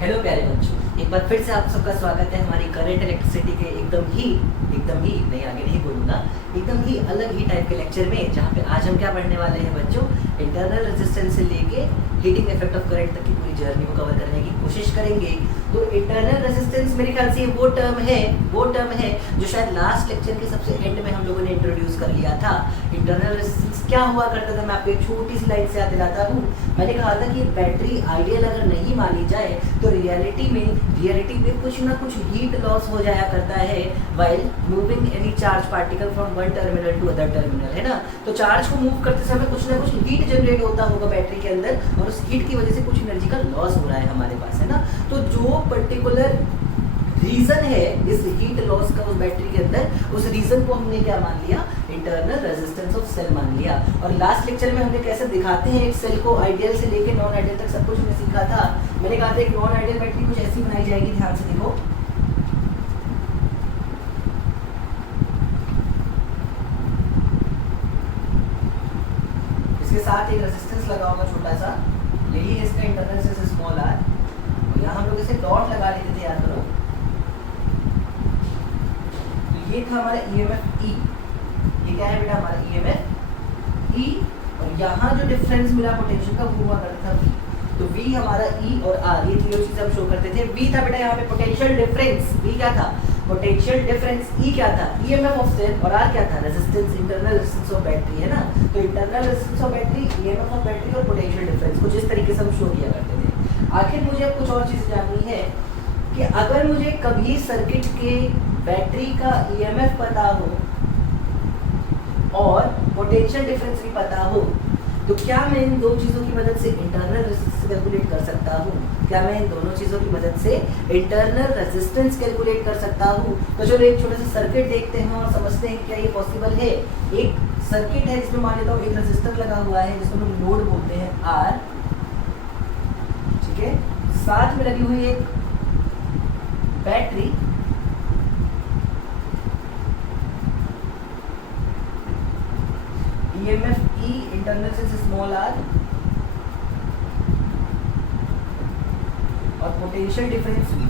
Hello प्यारे बच्चों, एक बार फिर से आप सबका स्वागत है हमारी करंट इलेक्ट्रिसिटी के एकदम ही नहीं, आगे नहीं बोलूँगा, एकदम ही अलग ही टाइप के लेक्चर में, जहाँ पे आज हम क्या पढ़ने वाले हैं बच्चों, इंटरनल रेजिस्टेंस से लेके हीटिंग इफेक्ट ऑफ करंट तक की पूरी जर्नी को कवर करने की कोशिश करेंगे। तो इंटरनल रेजिस्टेंस मेरे ख्याल से वो टर्म है जो शायद लास्ट लेक्चर के सबसे एंड में हम लोगों ने इंट्रोड्यूस कर लिया था। इंटरनल रेजिस्टेंस क्या हुआ करता था, मैं आपको एक छोटी सी लाइन से याद दिलाता हूँ। मैंने कहा था कि बैटरी आइडियल अगर नहीं मानी जाए तो रियलिटी में कुछ ना कुछ हीट लॉस हो जाया करता है while moving any charge particle from one terminal to other terminal, है ना। तो चार्ज को मूव करते समय कुछ ना कुछ हीट जनरेट होता होगा बैटरी के अंदर, और उस हीट की वजह से कुछ एनर्जी का लॉस हो रहा है हमारे पास, है ना। तो जो पर्टिकुलर रीजन है इस हीट लॉस का उस बैटरी के अंदर, उस रीजन को हमने क्या मान लिया, इंटरनल रेजिस्टेंस ऑफ सेल मान लिया। और लास्ट लेक्चर में हमने कैसे दिखाते हैं एक सेल को, आइडियल से लेके नॉन आइडियल तक सब कुछ हमने सीखा था। मैंने कहा था एक नॉन आइडियल बैटरी कुछ ऐसी बनाई जाएगी, ध्यान से देखो। इसके साथ एक रेजिस्टेंस लगा होगा छोटा सा, यही है इसका इंटरनल रेजिस्टेंस स्मॉल आर, और यहाँ हम लोग इसे डॉट लगा लेते थे, याद करो। तो ये था हमारा ईएमएफ ई, ये क्या है बेटा हमारा ईएमएफ ई, और यहाँ जो डिफरेंस मिला पोटेंशियल का वो हुआ करता था V। तो V हमारा E और R, ये तीनों चीजें हम शो करते थे। V था बेटा यहाँ पे पोटेंशियल डिफरेंस, V क्या था पोटेंशियल डिफरेंस, E क्या था ईएमएफ ऑफ सेल, और R क्या था resistance, internal resistance of battery, है ना। तो internal resistance of battery, EMF of battery और पोटेंशियल डिफरेंस कुछ इस तरीके से हम शो किया करते थे। आखिर मुझे अब कुछ और चीज़ जाननी है कि अगर मुझे कभी सर्किट के बैटरी का ईएमएफ पता हो और पोटेंशियल डिफरेंस भी पता हो, तो क्या मैं इन दो चीज़ों की मदद से इंटरनल रेजिस्टेंस कैलकुलेट कर सकता हूँ? क्या मैं इन दोनों चीज़ों की मदद से इंटरनल रेजिस्टेंस कैलकुलेट कर सकता हूँ? तो चलो एक छोटा सा सर्किट देखते हैं और समझते हैं क्या ये पॉसिबल है। एक सर्किट है जिसमें मान लेता हूँ एक रेजिस्टर लगा हुआ है जिसको हम लोड बोलते हैं R, ठीक है। साथ में लगी हुई एक बैटरी, ईएमएफ E इंटरनल से स्मॉल r, और पोटेंशियल डिफरेंस V,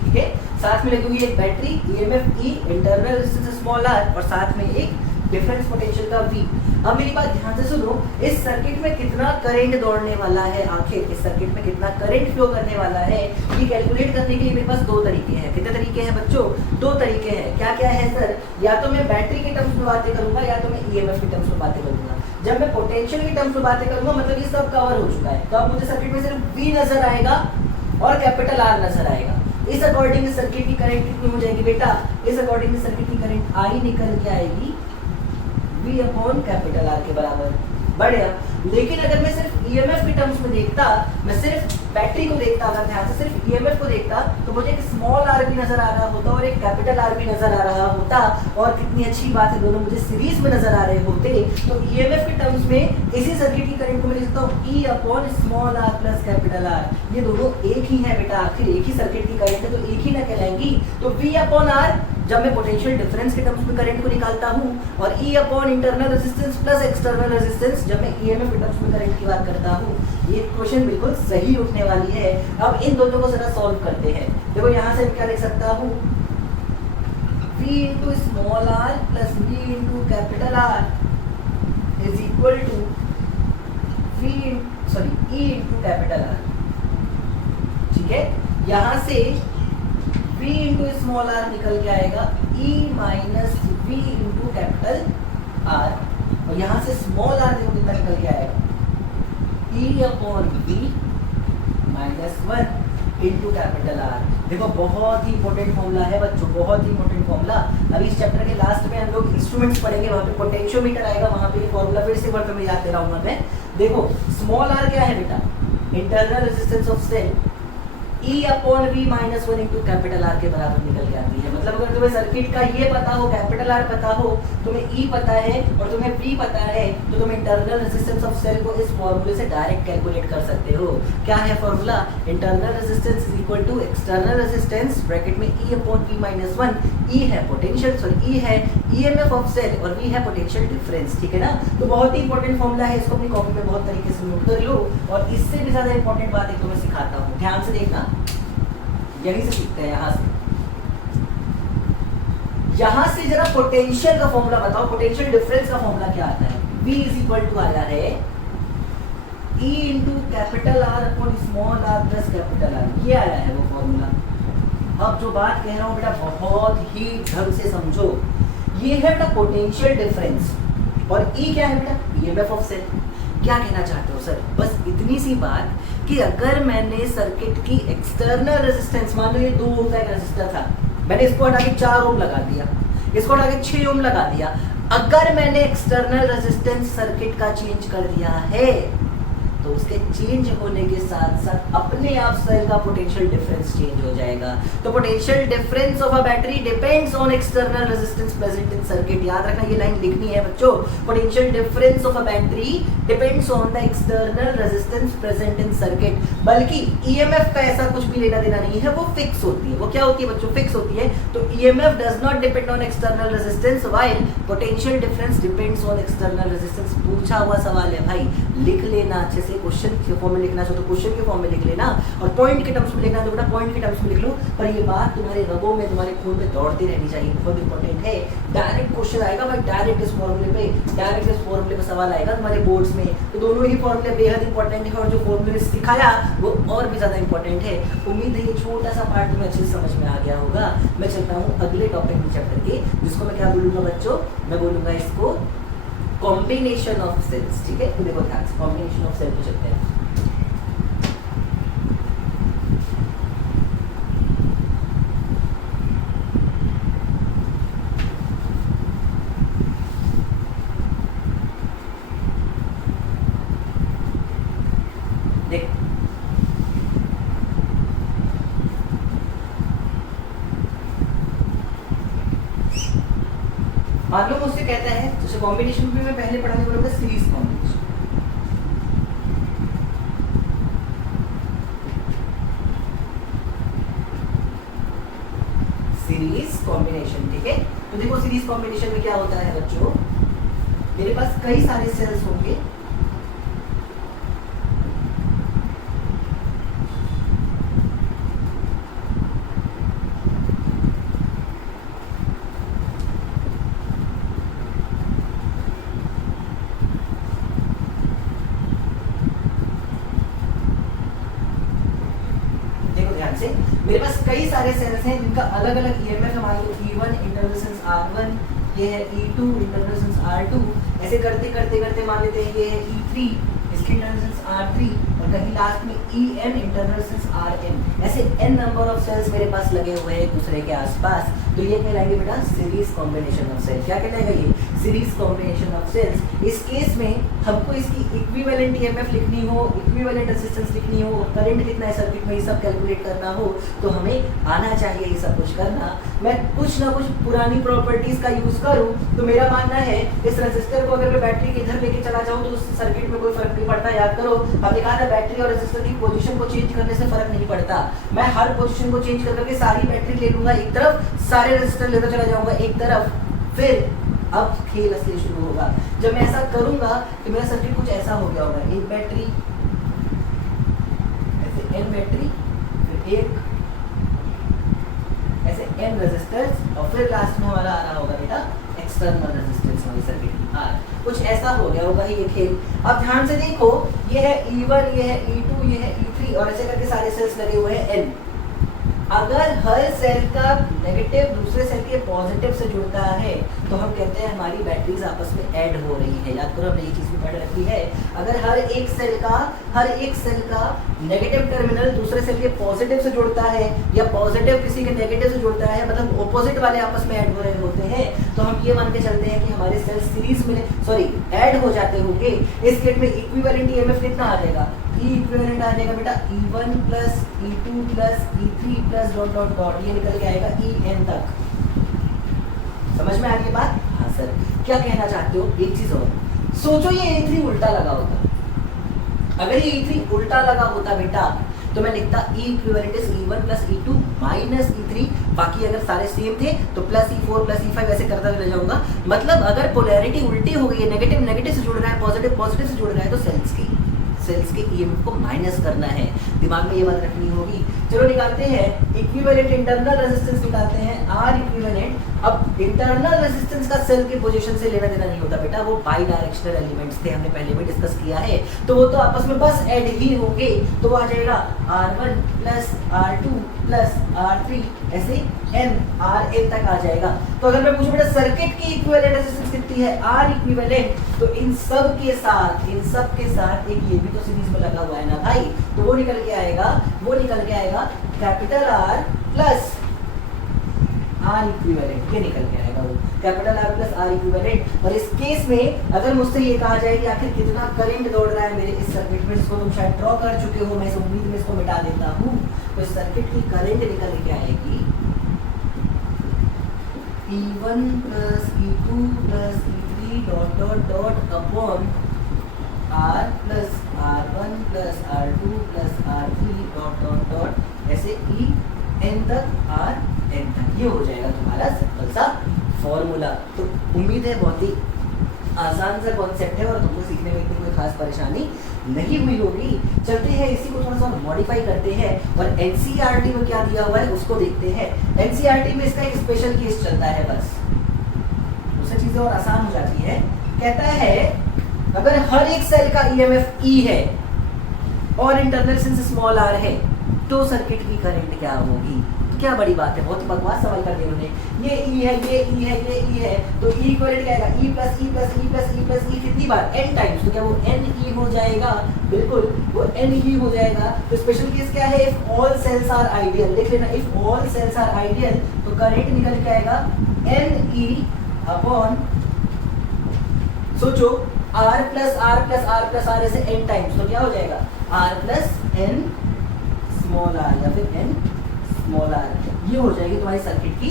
ठीक है। साथ में लगी हुई एक बैटरी, ईएमएफ E इंटरनल से स्मॉल r, और साथ में एक डिफरेंस पोटेंशियल का V। अब मेरी बात ध्यान से सुनो, इस सर्किट में कितना करंट दौड़ने वाला है, आखिर इस सर्किट में कितना करंट फ्लो करने वाला है, ये कैलकुलेट करने के लिए मेरे पास दो तरीके हैं। कितने तरीके हैं बच्चों? दो तरीके हैं। क्या क्या है सर? या तो मैं बैटरी के टर्म्स में बातें करूंगा या तो मैं ईएमएफ के टर्म्स में बातें करूंगा। जब मैं पोटेंशियल के टर्म्स में बातें करूंगा मतलब ये सब कवर हो चुका है, तो अब मुझे सर्किट में सिर्फ V नजर आएगा और कैपिटल R नजर आएगा। इस अकॉर्डिंग इस सर्किट की करंट कितनी हो जाएगी बेटा? इस अकॉर्डिंग इस सर्किट की करंट I निकल के आएगी V अपॉन कैपिटल R के बराबर। बढ़िया। लेकिन अगर मैं सिर्फ ईएमएफ के टर्म्स में देखता, मैं सिर्फ बैटरी को देखता, अगर ध्यान से सिर्फ ईएमएफ को देखता, तो मुझे एक स्मॉल r भी नजर आ रहा होता और एक कैपिटल R भी नजर आ रहा होता, और कितनी अच्छी बात है दोनों मुझे सीरीज में नजर आ रहे होते। तो ईएमएफ के टर्म्स में इसी सर्किट की करंट को मैं लिख सकता हूँ E upon small r plus capital R। ये दोनों एक ही है बेटा, आखिर एक ही सर्किट की करंट है तो एक ही ना कहलाएंगी। तो V अपॉन R जब मैं पोटेंशियल डिफरेंस के टर्म्स में करंट को निकालता हूँ, और E upon internal resistance plus external resistance जब मैं ईएमएफ के टर्म्स में करंट की बात करता हूँ। ये क्वेश्चन बिल्कुल सही उठने वाली है। अब इन दोनों को जरा सॉल्व करते हैं। देखो यहाँ से मैं क्या लिख सकता हूँ, V into small r plus V into capital R is equal to E into capital R, ठीक है। यहाँ से V इंटू स्मॉल r निकल के आएगा E minus V into capital R, और यहाँ से स्मॉल r देखो कितना निकल के आएगा E upon V minus 1 into capital R। देखो बहुत ही इंपॉर्टेंट फॉर्मूला है बच्चों, बहुत ही इंपॉर्टेंट फॉर्मूला। अभी इस चैप्टर के लास्ट में हम लोग इंस्ट्रूमेंट्स पढ़ेंगे, वहाँ पे पोटेंशियोमीटर आएगा, वहाँ पे ये फॉर्मूला फिर से वर्ड में याद दे रहा हूँ मैं। देखो स्मॉल r क्या है बेटा? Internal resistance of cell, E upon V minus 1 into capital R के बराबर निकल के आती है। मतलब अगर तुम्हें सर्किट का ये पता हो, कैपिटल R पता हो, तुम्हें E पता है और तुम्हें V पता है, तो तुम इंटरनल रेजिस्टेंस ऑफ सेल को इस फॉर्मूले से डायरेक्ट कैलकुलेट कर सकते हो। क्या है formula? Internal resistance is equal to external resistance bracket में E upon V minus 1। E है पोटेंशियल, सॉरी E है ईएमएफ ऑफ सेल और V है पोटेंशियल डिफरेंस, ठीक है ना। तो बहुत ही इंपॉर्टेंट फॉर्मूला है, इसको अपनी कॉपी में बहुत तरीके से नोट कर लो। और इससे भी ज्यादा इंपॉर्टेंट बात एक तो मैं सिखाता हूँ, ध्यान से देखना। यहीं से सीखते हैं, यहाँ से जरा पोटेंशियल का फॉर्मूला बताओ, पोटेंशियल डिफरेंस का फॉर्मूला क्या आता है? V इज इक्वल टू आया है E into capital R upon small r plus capital R, ये आया है वो फॉर्मूला। अब जो बात कह रहा हूँ बेटा बहुत ही ढंग से समझो, ये है बेटा पोटेंशियल डिफरेंस और E क्या है बेटा? EMF of cell. क्या कहना चाहते हो सर? बस इतनी सी बात कि अगर मैंने सर्किट की एक्सटर्नल रेजिस्टेंस, मान लो ये 2 ओम का एक रेजिस्टर था, मैंने इसको हटा के 4 ओम लगा दिया, इसको हटा के 6 ओम लगा दिया, अगर मैंने एक्सटर्नल रेजिस्टेंस सर्किट का चेंज कर दिया है तो उसके चेंज होने के साथ साथ अपने आप सेल का पोटेंशियल डिफरेंस चेंज हो जाएगा। तो potential difference of a battery depends on external resistance present in circuit. याद रखना ये लाइन लिखनी है बच्चों, potential difference of a battery depends on the external resistance present in circuit. बल्कि ईएमएफ का ऐसा कुछ भी लेना देना नहीं है, वो फिक्स होती है। वो क्या होती है बच्चों? फिक्स होती है। तो EMF does not depend on external resistance while potential difference depends on external resistance. पूछा हुआ सवाल है भाई, लिख लेना अच्छे से, क्वेश्चन के फॉर्म में लिखना चाहो तो क्वेश्चन के फॉर्म में लिख लेना, और पॉइंट के टर्म्स में लिखना तो बेटा पॉइंट के टर्म्स में लिख लो। पर ये बात तुम्हारे रगों में, तुम्हारे खून में दौड़ती रहनी चाहिए, बहुत इंपॉर्टेंट है। डायरेक्ट क्वेश्चन आएगा भाई, डायरेक्ट इस फॉर्मूले पे, डायरेक्ट इस फॉर्मूले पे सवाल आएगा तुम्हारे बोर्ड्स में। तो दोनों ही फॉर्मूले बेहद इंपॉर्टेंट है, और जो फॉर्मूले सिखाया वो और भी ज्यादा इंपॉर्टेंट है। उम्मीद है ये छोटा सा पार्ट तुम्हें अच्छे से समझ में आ गया होगा। मैं चलता हूँ अगले टॉपिक में चैप्टर के, जिसको मैं क्या बोलूंगा बच्चों? मैं बोलूंगा इसको कॉम्बिनेशन ऑफ सेल्स। ठीक है, तो देखो ध्यान से कॉम्बिनेशन ऑफ सेल पे चलते हैं। देख मान लो मुझसे कहता है, जैसे कॉम्बिनेशन भी मैं पहले पढ़ाने बोलूंगा सीरीज कॉम्बिनेशन। सीरीज कॉम्बिनेशन, ठीक है। तो देखो सीरीज कॉम्बिनेशन में क्या होता है बच्चों, मेरे पास कई सारे सेल्स होंगे, मेरे पास कई सारे सेल्स हैं जिनका अलग अलग ईएमएफ है। मान लो E1 इंटरनल रेजिस्टेंस R1, ये है E2 इंटरनल रेजिस्टेंस R2, ऐसे करते करते करते मान लेते हैं ये है E3 इसकी इंटरनल रेजिस्टेंस R3, और कहीं लास्ट में EN इंटरनल रेजिस्टेंस RM। ऐसे n नंबर ऑफ सेल्स मेरे पास लगे हुए हैं एक दूसरे के आसपास, तो ये कहलाएंगे बेटा सीरीज कॉम्बिनेशन ऑफ सेल। क्या कहलाएगा ये? Series combination of cells. इस केस में हमको इसकी इक्विवेलेंट ईएमएफ लिखनी हो, इक्विवेलेंट रेजिस्टेंस लिखनी हो, करंट कितना है सर्किट में, ये सब कैलकुलेट करना हो, तो हमें आना चाहिए ये सब कुछ करना। मैं कुछ ना कुछ पुरानी प्रॉपर्टीज का यूज करूं, तो मेरा मानना है इस रेजिस्टर को अगर मैं बैटरी के इधर लेके चला जाऊं तो उस सर्किट में कोई फर्क नहीं पड़ता। याद करो, अब देखा था बैटरी और रेजिस्टर की पोजीशन को चेंज करने से फर्क नहीं पड़ता। मैं हर पोजीशन को चेंज करके सारी बैटरी ले लूंगा एक तरफ, सारे रेजिस्टर लेकर चला जाऊंगा एक तरफ, फिर अब खेल असली शुरू होगा। जब मैं ऐसा करूंगा तो मेरा सर्किट कुछ ऐसा हो गया होगा, एक बैटरी, ऐसे n बैटरी, फिर एक ऐसे n रेजिस्टर्स, और फिर लास्ट में हमारा आ रहा होगा बेटा एक्सटर्नल रेजिस्टेंस हमारी सर्किट की R। कुछ ऐसा हो गया होगा ये खेल। अब ध्यान से देखो, ये है E1, ये है E2, ये है E3, और ऐसे करके सारे सेल्स लगे हुए हैं N। अगर हर सेल का नेगेटिव दूसरे सेल के पॉजिटिव से जुड़ता है तो हम कहते हैं हमारी बैटरीज आपस में ऐड हो रही है। याद करो, हमने ये चीज भी पढ़ रखी है। अगर हर एक सेल का नेगेटिव टर्मिनल दूसरे सेल के पॉजिटिव से जुड़ता है, या पॉजिटिव किसी के नेगेटिव से जुड़ता है, मतलब ऑपोजिट वाले आपस में ऐड हो रहे होते हैं, तो हम ये मान के चलते हैं कि हमारे सेल सीरीज में ऐड हो जाते होंगे। इस केस में इक्विवेलेंट ईएमएफ कितना आ जाएगा? E इक्विवेलेंट आ जाएगा बेटा E1 plus E2 plus E3 plus dot dot dot, ये निकल के आएगा EN तक। समझ में आ गई बात? हाँ सर, क्या कहना चाहते हो? एक चीज और सोचो, ये E3 उल्टा लगा होता। अगर ये E3 उल्टा लगा होता बेटा, तो मैं लिखता E equivalent is E1 plus E2 minus E3, बाकी अगर सारे सेम थे तो प्लस E4 प्लस E5 ऐसे करता चला जाऊंगा। मतलब अगर पोलैरिटी उल्टी हो गई है, नेगेटिव नेगेटिव से जुड़ रहा है, पॉजिटिव पॉजिटिव से जुड़ रहा है, तो सेल्स के ईएमएफ को माइनस करना है। दिमाग में ये बात रखनी होगी। चलो निकालते हैं इक्विवेलेंट इंटरनल रेजिस्टेंस निकालते हैं आर इक्विवेलेंट। अब इंटरनल रेजिस्टेंस का सेल के पोजीशन से लेना देना नहीं होता बेटा, वो बाई डायरेक्शनल एलिमेंट्स थे, हमने पहले भी डिस्कस किया है, तो वो तो आपस में बस ऐड ही होंगे। तो वो आ जाएगा R1 plus R2 plus R3 ऐसे n Rn तक आ जाएगा। तो अगर मैं पूछूं बेटा सर्किट की इक्विवेलेंट रेजिस्टेंस कितनी है R इक्विवेलेंट, तो इन सब के साथ एक ये भी तो सीरीज में लगा हुआ है ना भाई, तो वो निकल के आएगा capital R plus R equivalent, ये निकल के आएगा वो capital R plus R equivalent. और इस केस में अगर मुझसे ये कहा जाए कि आखिर कितना करंट दौड़ रहा है मेरे इस सर्किट में, जिसको तुम शायद ड्रॉ कर चुके हो, मैं इस उम्मीद में इसको मिटा देता हूँ, तो इस सर्किट की करंट निकल के आएगी E1 plus E2 plus E3 dot dot dot upon R plus R1 plus R2 plus R3 dot dot dot ऐसे En तक Rn तक। ये हो जाएगा तुम्हारा सिंपल सा फॉर्मूला। तो उम्मीद है बहुत ही आसान सा कॉन्सेप्ट है और तुमको सीखने में इतनी कोई खास परेशानी नहीं हुई होगी। चलते हैं इसी को थोड़ा सा मॉडिफाई करते हैं और एनसीईआरटी में क्या दिया हुआ है उसको देखते हैं। एनसीईआरटी में इसका एक स्पेशल केस चलता है, बस उससे चीजें और आसान हो जाती है। कहता है अगर हर एक सेल का ईएमएफ ई है और इंटरनल सेंस स्मॉल आर है तो सर्किट की करंट क्या होगी। क्या बड़ी बात है, बहुत बकवास सवाल कर दिया उन्होंने। ये ई है, ये ई है, ये ई है, तो ई इक्वलेंट क्या आएगा E plus E plus E plus E plus E कितनी बार n टाइम्स, तो क्या वो n ई हो जाएगा, बिल्कुल वो n ई हो जाएगा। तो स्पेशल केस क्या है, if all cells are ideal, देख लेना if all cells are ideal तो करंट निकल के आएगा n ई अपॉन, सोचो r plus R plus R plus R ऐसे n टाइम्स, तो क्या हो जाएगा r plus n small r या फिर n स्मॉल आर, ये हो जाएगी तुम्हारी सर्किट की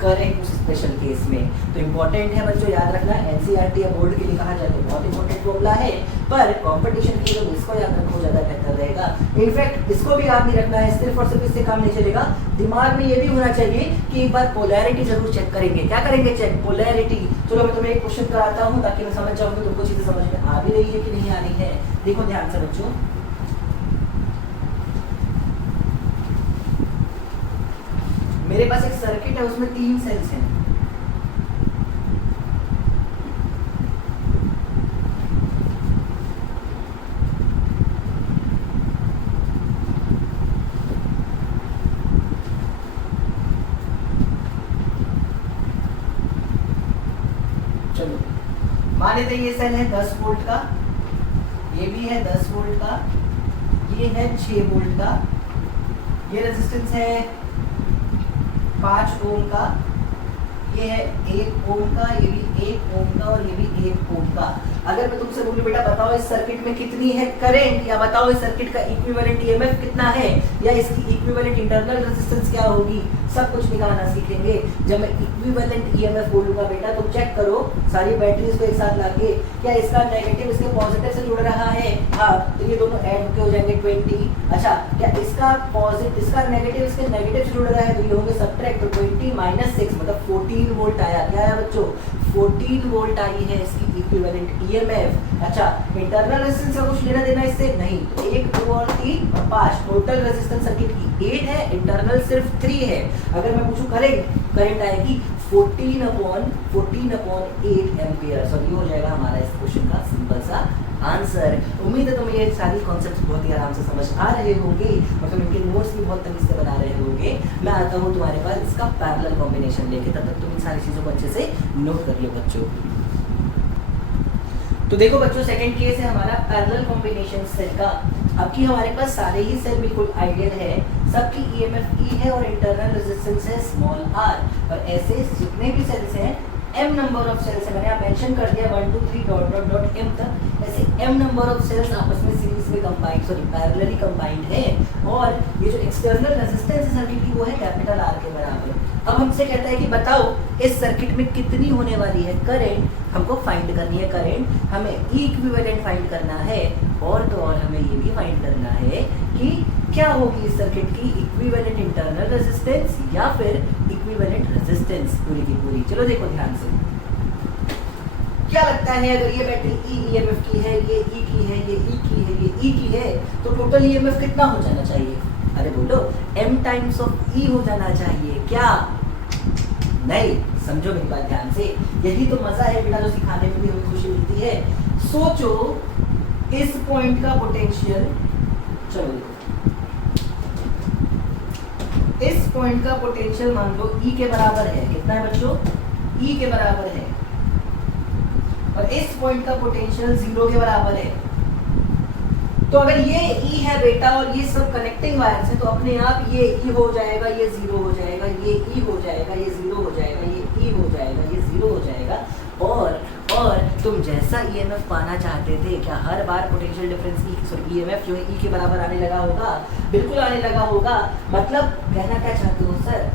करंट उस स्पेशल केस में। तो इंपॉर्टेंट है बच्चों, याद रखना। एनसीईआरटी या बोर्ड के लिए कहा जाए तो बहुत इंपॉर्टेंट फॉर्मूला है, पर कंपटीशन के लिए इसको याद रखो ज्यादा बेहतर रहेगा। इनफैक्ट इसको भी याद नहीं रखना है, सिर्फ और सिर्फ इससे काम नहीं चलेगा। दिमाग में ये भी होना चाहिए कि एक बार पोलैरिटी जरूर चेक करेंगे। क्या करेंगे चेक, पोलैरिटी। चलो मैं तुम्हें एक क्वेश्चन कराता हूँ ताकि मैं समझ जाऊँ कि तुमको चीजें समझ में आ भी रही है कि नहीं आ रही है। देखो ध्यान से बच्चों, मेरे पास एक सर्किट है उसमें 3 सेल्स हैं। चलो मान लेते हैं ये सेल है 10 वोल्ट का, ये भी है 10 वोल्ट का, ये है 6 वोल्ट का, ये रेजिस्टेंस है 5 ओम का, ये है 1 ओम का, ये भी 1 ओम का और ये भी 1 ओम का। अगर मैं तुमसे बोलूं बेटा बताओ इस सर्किट में कितनी है करंट, या बताओ इस सर्किट का इक्विवेलेंट ईएमएफ कितना है, या इसकी इक्विवेलेंट इंटरनल रेजिस्टेंस क्या होगी, सब कुछ निकालना सीखेंगे। जब मैं इक्विवेलेंट ईएमएफ बोलूंगा बेटा तो चेक करो सारी बैटरीज को एक साथ लाके, क्या इसका नेगेटिव इसके पॉजिटिव से जुड़ रहा है, हाँ तो ये दोनों ऐड होके हो जाएंगे 20। अच्छा क्या इसका पॉजिटिव इसका नेगेटिव इसके नेगेटिव से जुड़ रहा है तो ये होंगे सब्ट्रैक्ट, तो 20 माइनस 6 मतलब 14 वोल्ट आया। क्या आया बच्चों, 14 वोल्ट आई है इसकी इक्विवेलेंट ईएमएफ। अच्छा इंटरनल रेजिस्टेंस का कुछ लेना देना इससे नहीं, 1 2 और 3 और 5 टोटल रेजिस्टेंस सर्किट की 8 है, इंटरनल सिर्फ 3 है। अगर मैं पूछूं करंट आएगी 14/8 एम्पियर। सो ये हो जाएगा हमारा इस क्वेश्चन का सिंपल सा आंसर। उम्मीद है तुम्हें ये सारी कॉन्सेप्ट्स बहुत ही आराम से समझ आ रहे होंगे और तुम इनके नोट्स भी बहुत तमीज से बना रहे होंगे। मैं आता हूँ तुम्हारे पास इसका पैरेलल कॉम्बिनेशन लेके, तब तक तुम इन सारी चीज़ों को अच्छे से नोट कर लो बच्चों। तो देखो बच्चों सेकंड केस है हमारा पैरेलल कॉम्बिनेशन सेल का। अब की हमारे पास सारे ही सेल बिल्कुल आइडियल है, सबकी ईएमएफ ई है और इंटरनल रेजिस्टेंस है स्मॉल आर, और ऐसे जितने भी सेल्स हैं m नंबर ऑफ सेल्स है, मैंने यहाँ मेंशन कर दिया 1 2 3 डॉट डॉट डॉट m तक, ऐसे m नंबर ऑफ सेल्स आपस में सीरीज में कंबाइंड पैरेलली कंबाइंड है, और ये जो एक्सटर्नल रेजिस्टेंस है सर्किट की वो है कैपिटल R के बराबर। अब हमसे कहता है कि बताओ इस सर्किट में कितनी होने वाली है करंट, हमको फाइंड करनी है करंट, हमें ई इक्विवेलेंट फाइंड करना है, और तो और हमें ये भी फाइंड करना है कि क्या होगी इस सर्किट की इक्विवेलेंट इंटरनल रेजिस्टेंस या फिर इक्विवेलेंट रेजिस्टेंस पूरी की पूरी। चलो देखो ध्यान से क्या लगता है अगर ये बैटरी ईएमएफ की है, ये ई की है, ये ई की है, ये ई की है, तो टोटल ईएमएफ कितना हो जाना चाहिए? अरे बोलो, m टाइम्स ऑफ ई हो जाना चाहिए क्या? नहीं, समझो मेरी बात ध्यान से, यही तो मजा है बेटा जो सिखाने में भी हमें खुशी मिलती है। सोचो इस पॉइंट का पोटेंशियल, चलो देखो, इस पॉइंट का पोटेंशियल मान लो E के बराबर है, कितना है बच्चों? E के बराबर है, और इस पॉइंट का पोटेंशियल 0 के बराबर है। तो अगर ये E है बेटा और ये सब कनेक्टिंग वायर्स है, तो अपने आप ये E हो जाएगा, ये 0 हो जाएगा, ये E हो जाएगा, ये 0 हो जाएगा, ये E हो जाएगा, ये 0 हो जाएगा। और तुम जैसा ईएमएफ पाना चाहते थे, क्या हर बार पोटेंशियल डिफरेंस ईएमएफ जो है E के बराबर आने लगा होगा? बिल्कुल आने लगा होगा। मतलब कहना क्या चाहते हो सर?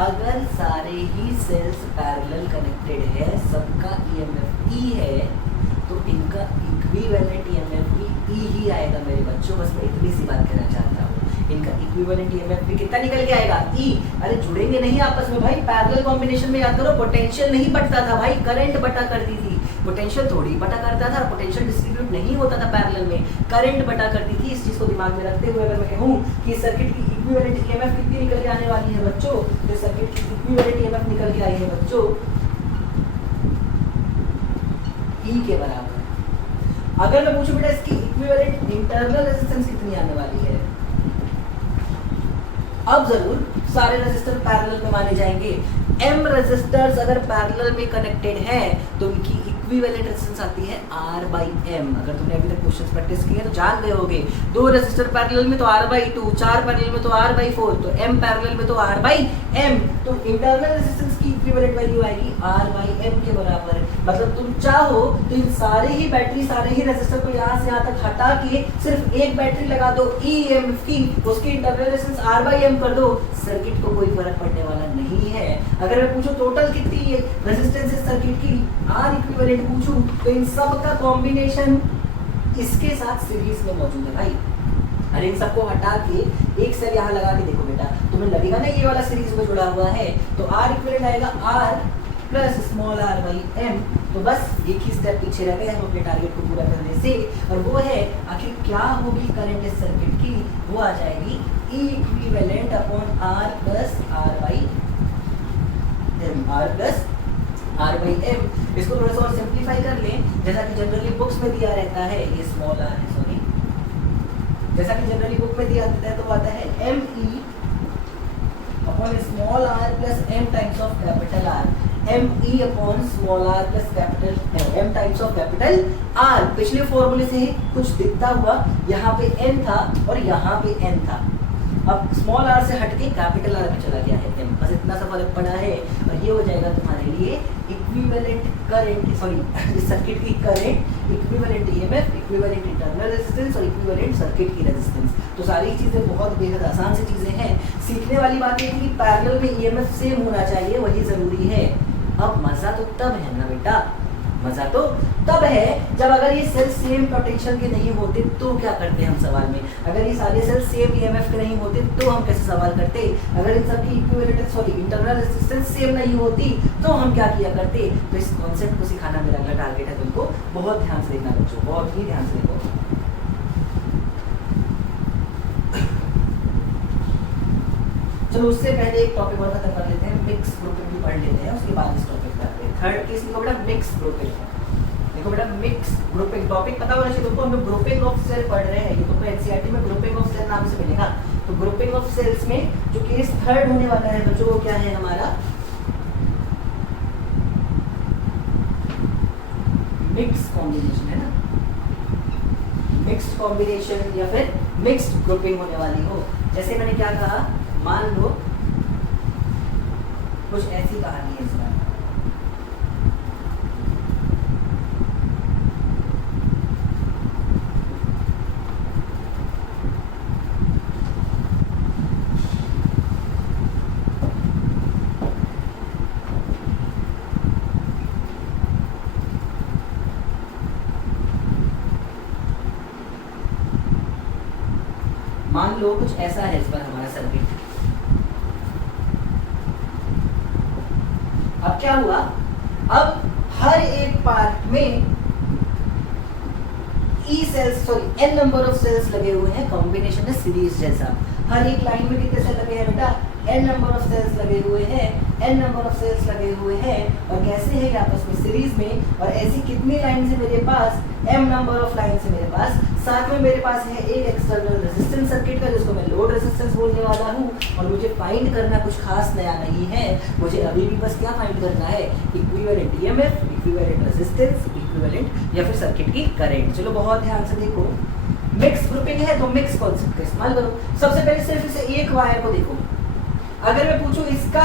अगर सारे ही सेल्स पैरेलल कनेक्टेड है, सबका ईएमएफ E है, तो इनका इक्विवेलेंट ईएमएफ भी E ही आएगा मेरे बच्चों। बस मैं इतनी सी बात कहना चाहता हूँ, इनका इक्विवेलेंट ईएमएफ भी कितना निकल के आएगा? E। अरे जुड़ेंगे नहीं आपस में भाई, पैरेलल कॉम्बिनेशन में याद करो, पोटेंशियल नहीं बटता था भाई, करंट बटा करती थी। पोटेंशियल थोड़ी बटा करता था, पोटेंशियल डिस्ट्रीब्यूट नहीं होता था पैरेलल में, करंट बटा करती थी। इस चीज को दिमाग में रखते हुए अगर मैं कहूँ कि सर्किट की इक्विवेलेंट ईएमएफ कितनी निकल के आने वाली है बच्चों, तो सर्किट की इक्विवेलेंट ईएमएफ निकल के आई है बच्चों E के बराबर। अगर मैं पूछूं बेटा इसकी इक्विवेलेंट इंटरनल रेजिस्टेंस कितनी आने वाली है, अब जरूर सारे रेजिस्टर पैरेलल में माने जाएंगे। m रेजिस्टर्स अगर पैरेलल में कनेक्टेड है तो उनकी इक्विवेलेंट रेजिस्टेंस आती है R/m। अगर तुमने अभी तक क्वेश्चंस प्रैक्टिस किए तो जान गए होगे, 2 रेजिस्टर पैरेलल में तो R/2, 4 पैरेलल में तो R/4, तो m पैरेलल में तो R/m। तो इंटरनल रेजिस्टेंस की इक्विवेलेंट वैल्यू आएगी R/m के बराबर। मतलब तुम चाहो तो इन सारे ही बैटरी, सारे ही रेजिस्टर को यहाँ से यहाँ तक हटा के सिर्फ एक बैटरी लगा दो EMF की, उसकी इंटरनल रेजिस्टेंस R/m कर दो, सर्किट को कोई फर्क पड़ने वाला नहीं है। अगर मैं पूछूं टोटल कितनी रेजिस्टेंस है सर्किट की, R इक्विवेलेंट पूछूं, तो इन सब का कॉम्बिनेशन इसके साथ सीरीज में मौजूद है भाई। अरे इन सबको हटा के एक सेल यहाँ लगा के देखो बेटा, तुम्हें लगेगा ना ये वाला सीरीज में जुड़ा हुआ है, तो R इक्विवेलेंट आएगा R प्लस स्मॉल r/m। तो बस एक ही स्टेप पीछे रह गए हम अपने टारगेट को पूरा करने से, और वो है आखिर क्या होगी करंट इस सर्किट की, वो आ जाएगी E equivalent upon R plus R/m, R plus R/m। इसको थोड़ा सा और सिंप्लीफाई कर लें, जैसा कि जनरली बुक्स में दिया रहता है, ये स्मॉल r है, सॉरी, जैसा कि जनरली बुक में दिया रहता है तो आता है ME upon small r plus m times of capital R, ME upon small r plus capital m times of capital R। पिछले फॉर्मूले से ही कुछ दिखता हुआ, यहाँ पे n था और यहाँ पे n था, अब स्मॉल r से हटके कैपिटल R में चला गया है m, बस इतना सा फर्क पड़ा है। और ये हो जाएगा तुम्हारे लिए इक्विवेलेंट करंट, सॉरी इस सर्किट की current, equivalent EMF, equivalent internal resistance और इक्विवेलेंट सर्किट की रेजिस्टेंस। तो सारी चीजें बहुत बेहद आसान सी चीजें हैं। सीखने वाली बात ये कि पैरेलल में ईएमएफ सेम होना चाहिए, वही जरूरी है। अब मजा तो तब है ना बेटा, मजा तो तब है जब अगर ये सेल सेम पोटेंशियल के नहीं होते तो क्या करते हम सवाल में, अगर ये सारे सेल सेम ईएमएफ के नहीं होते तो हम कैसे सवाल करते, अगर इन सब की equivalent sorry internal resistance same नहीं होती तो हम क्या किया करते। तो इस कॉन्सेप्ट को सिखाना मेरा अगला टारगेट है, तुमको बहुत ध्यान से देखना बच्चों, बहुत ही ध्यान से देखो। चलो उससे पहले एक टॉपिक और खत्म कर लेते हैं, मिक्स ग्रुपिंग भी पढ़ लेते हैं, उसके बाद इस टॉपिक पे आते हैं। थर्ड केस लिखो बेटा मिक्स ग्रुपिंग। देखो बेटा मिक्स ग्रुपिंग टॉपिक पता होना चाहिए तुमको, हम लोग ग्रुपिंग ऑफ सेल पढ़ रहे हैं, ये तुमको एनसीईआरटी में ग्रुपिंग ऑफ सेल नाम से मिलेगा। तो ग्रुपिंग ऑफ सेल्स में जो केस थर्ड होने वाला है बच्चों, वो क्या है हमारा मिक्स कॉम्बिनेशन, है ना, मिक्स्ड कॉम्बिनेशन या फिर मिक्स्ड ग्रुपिंग होने वाली हो। जैसे मैंने क्या कहा, मान लो कुछ ऐसी कहानी है इसमें, मान लो कुछ ऐसा है इस पर हमारा सर्किट। अब क्या हुआ, अब हर एक पार्ट में n नंबर ऑफ सेल्स लगे हुए हैं, कॉम्बिनेशन है सीरीज जैसा। हर एक लाइन में कितने सेल लगे हैं बेटा, n नंबर ऑफ सेल्स लगे हुए हैं, n नंबर ऑफ सेल्स लगे हुए हैं, और कैसे है ये आपस में सीरीज में। और ऐसी कितनी लाइन है मेरे पास, m नंबर ऑफ लाइन है मेरे पास। साथ में मेरे पास है एक एक्सटर्नल रेजिस्टेंस सर्किट का, जिसको मैं लोड रेजिस्टेंस बोलने वाला हूँ। और मुझे फाइंड करना कुछ खास नया नहीं है, मुझे अभी भी बस क्या फाइंड करना है, equivalent EMF, equivalent resistance, equivalent या फिर सर्किट की करंट। चलो बहुत ध्यान से देखो, मिक्स ग्रुपिंग है तो मिक्स कॉन्सेप्ट का इस्तेमाल करो। सबसे पहले सिर्फ इसे एक वायर को देखो, अगर मैं पूछूं इसका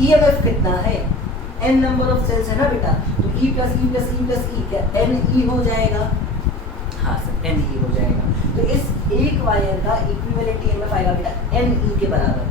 ईएमएफ कितना है, n नंबर ऑफ सेल्स है ना बेटा, तो E plus E plus E plus E क्या NE हो जाएगा, हाँ सर NE हो जाएगा। तो इस एक वायर का इक्विवेलेंट ईएमएफ आएगा बेटा NE के बराबर।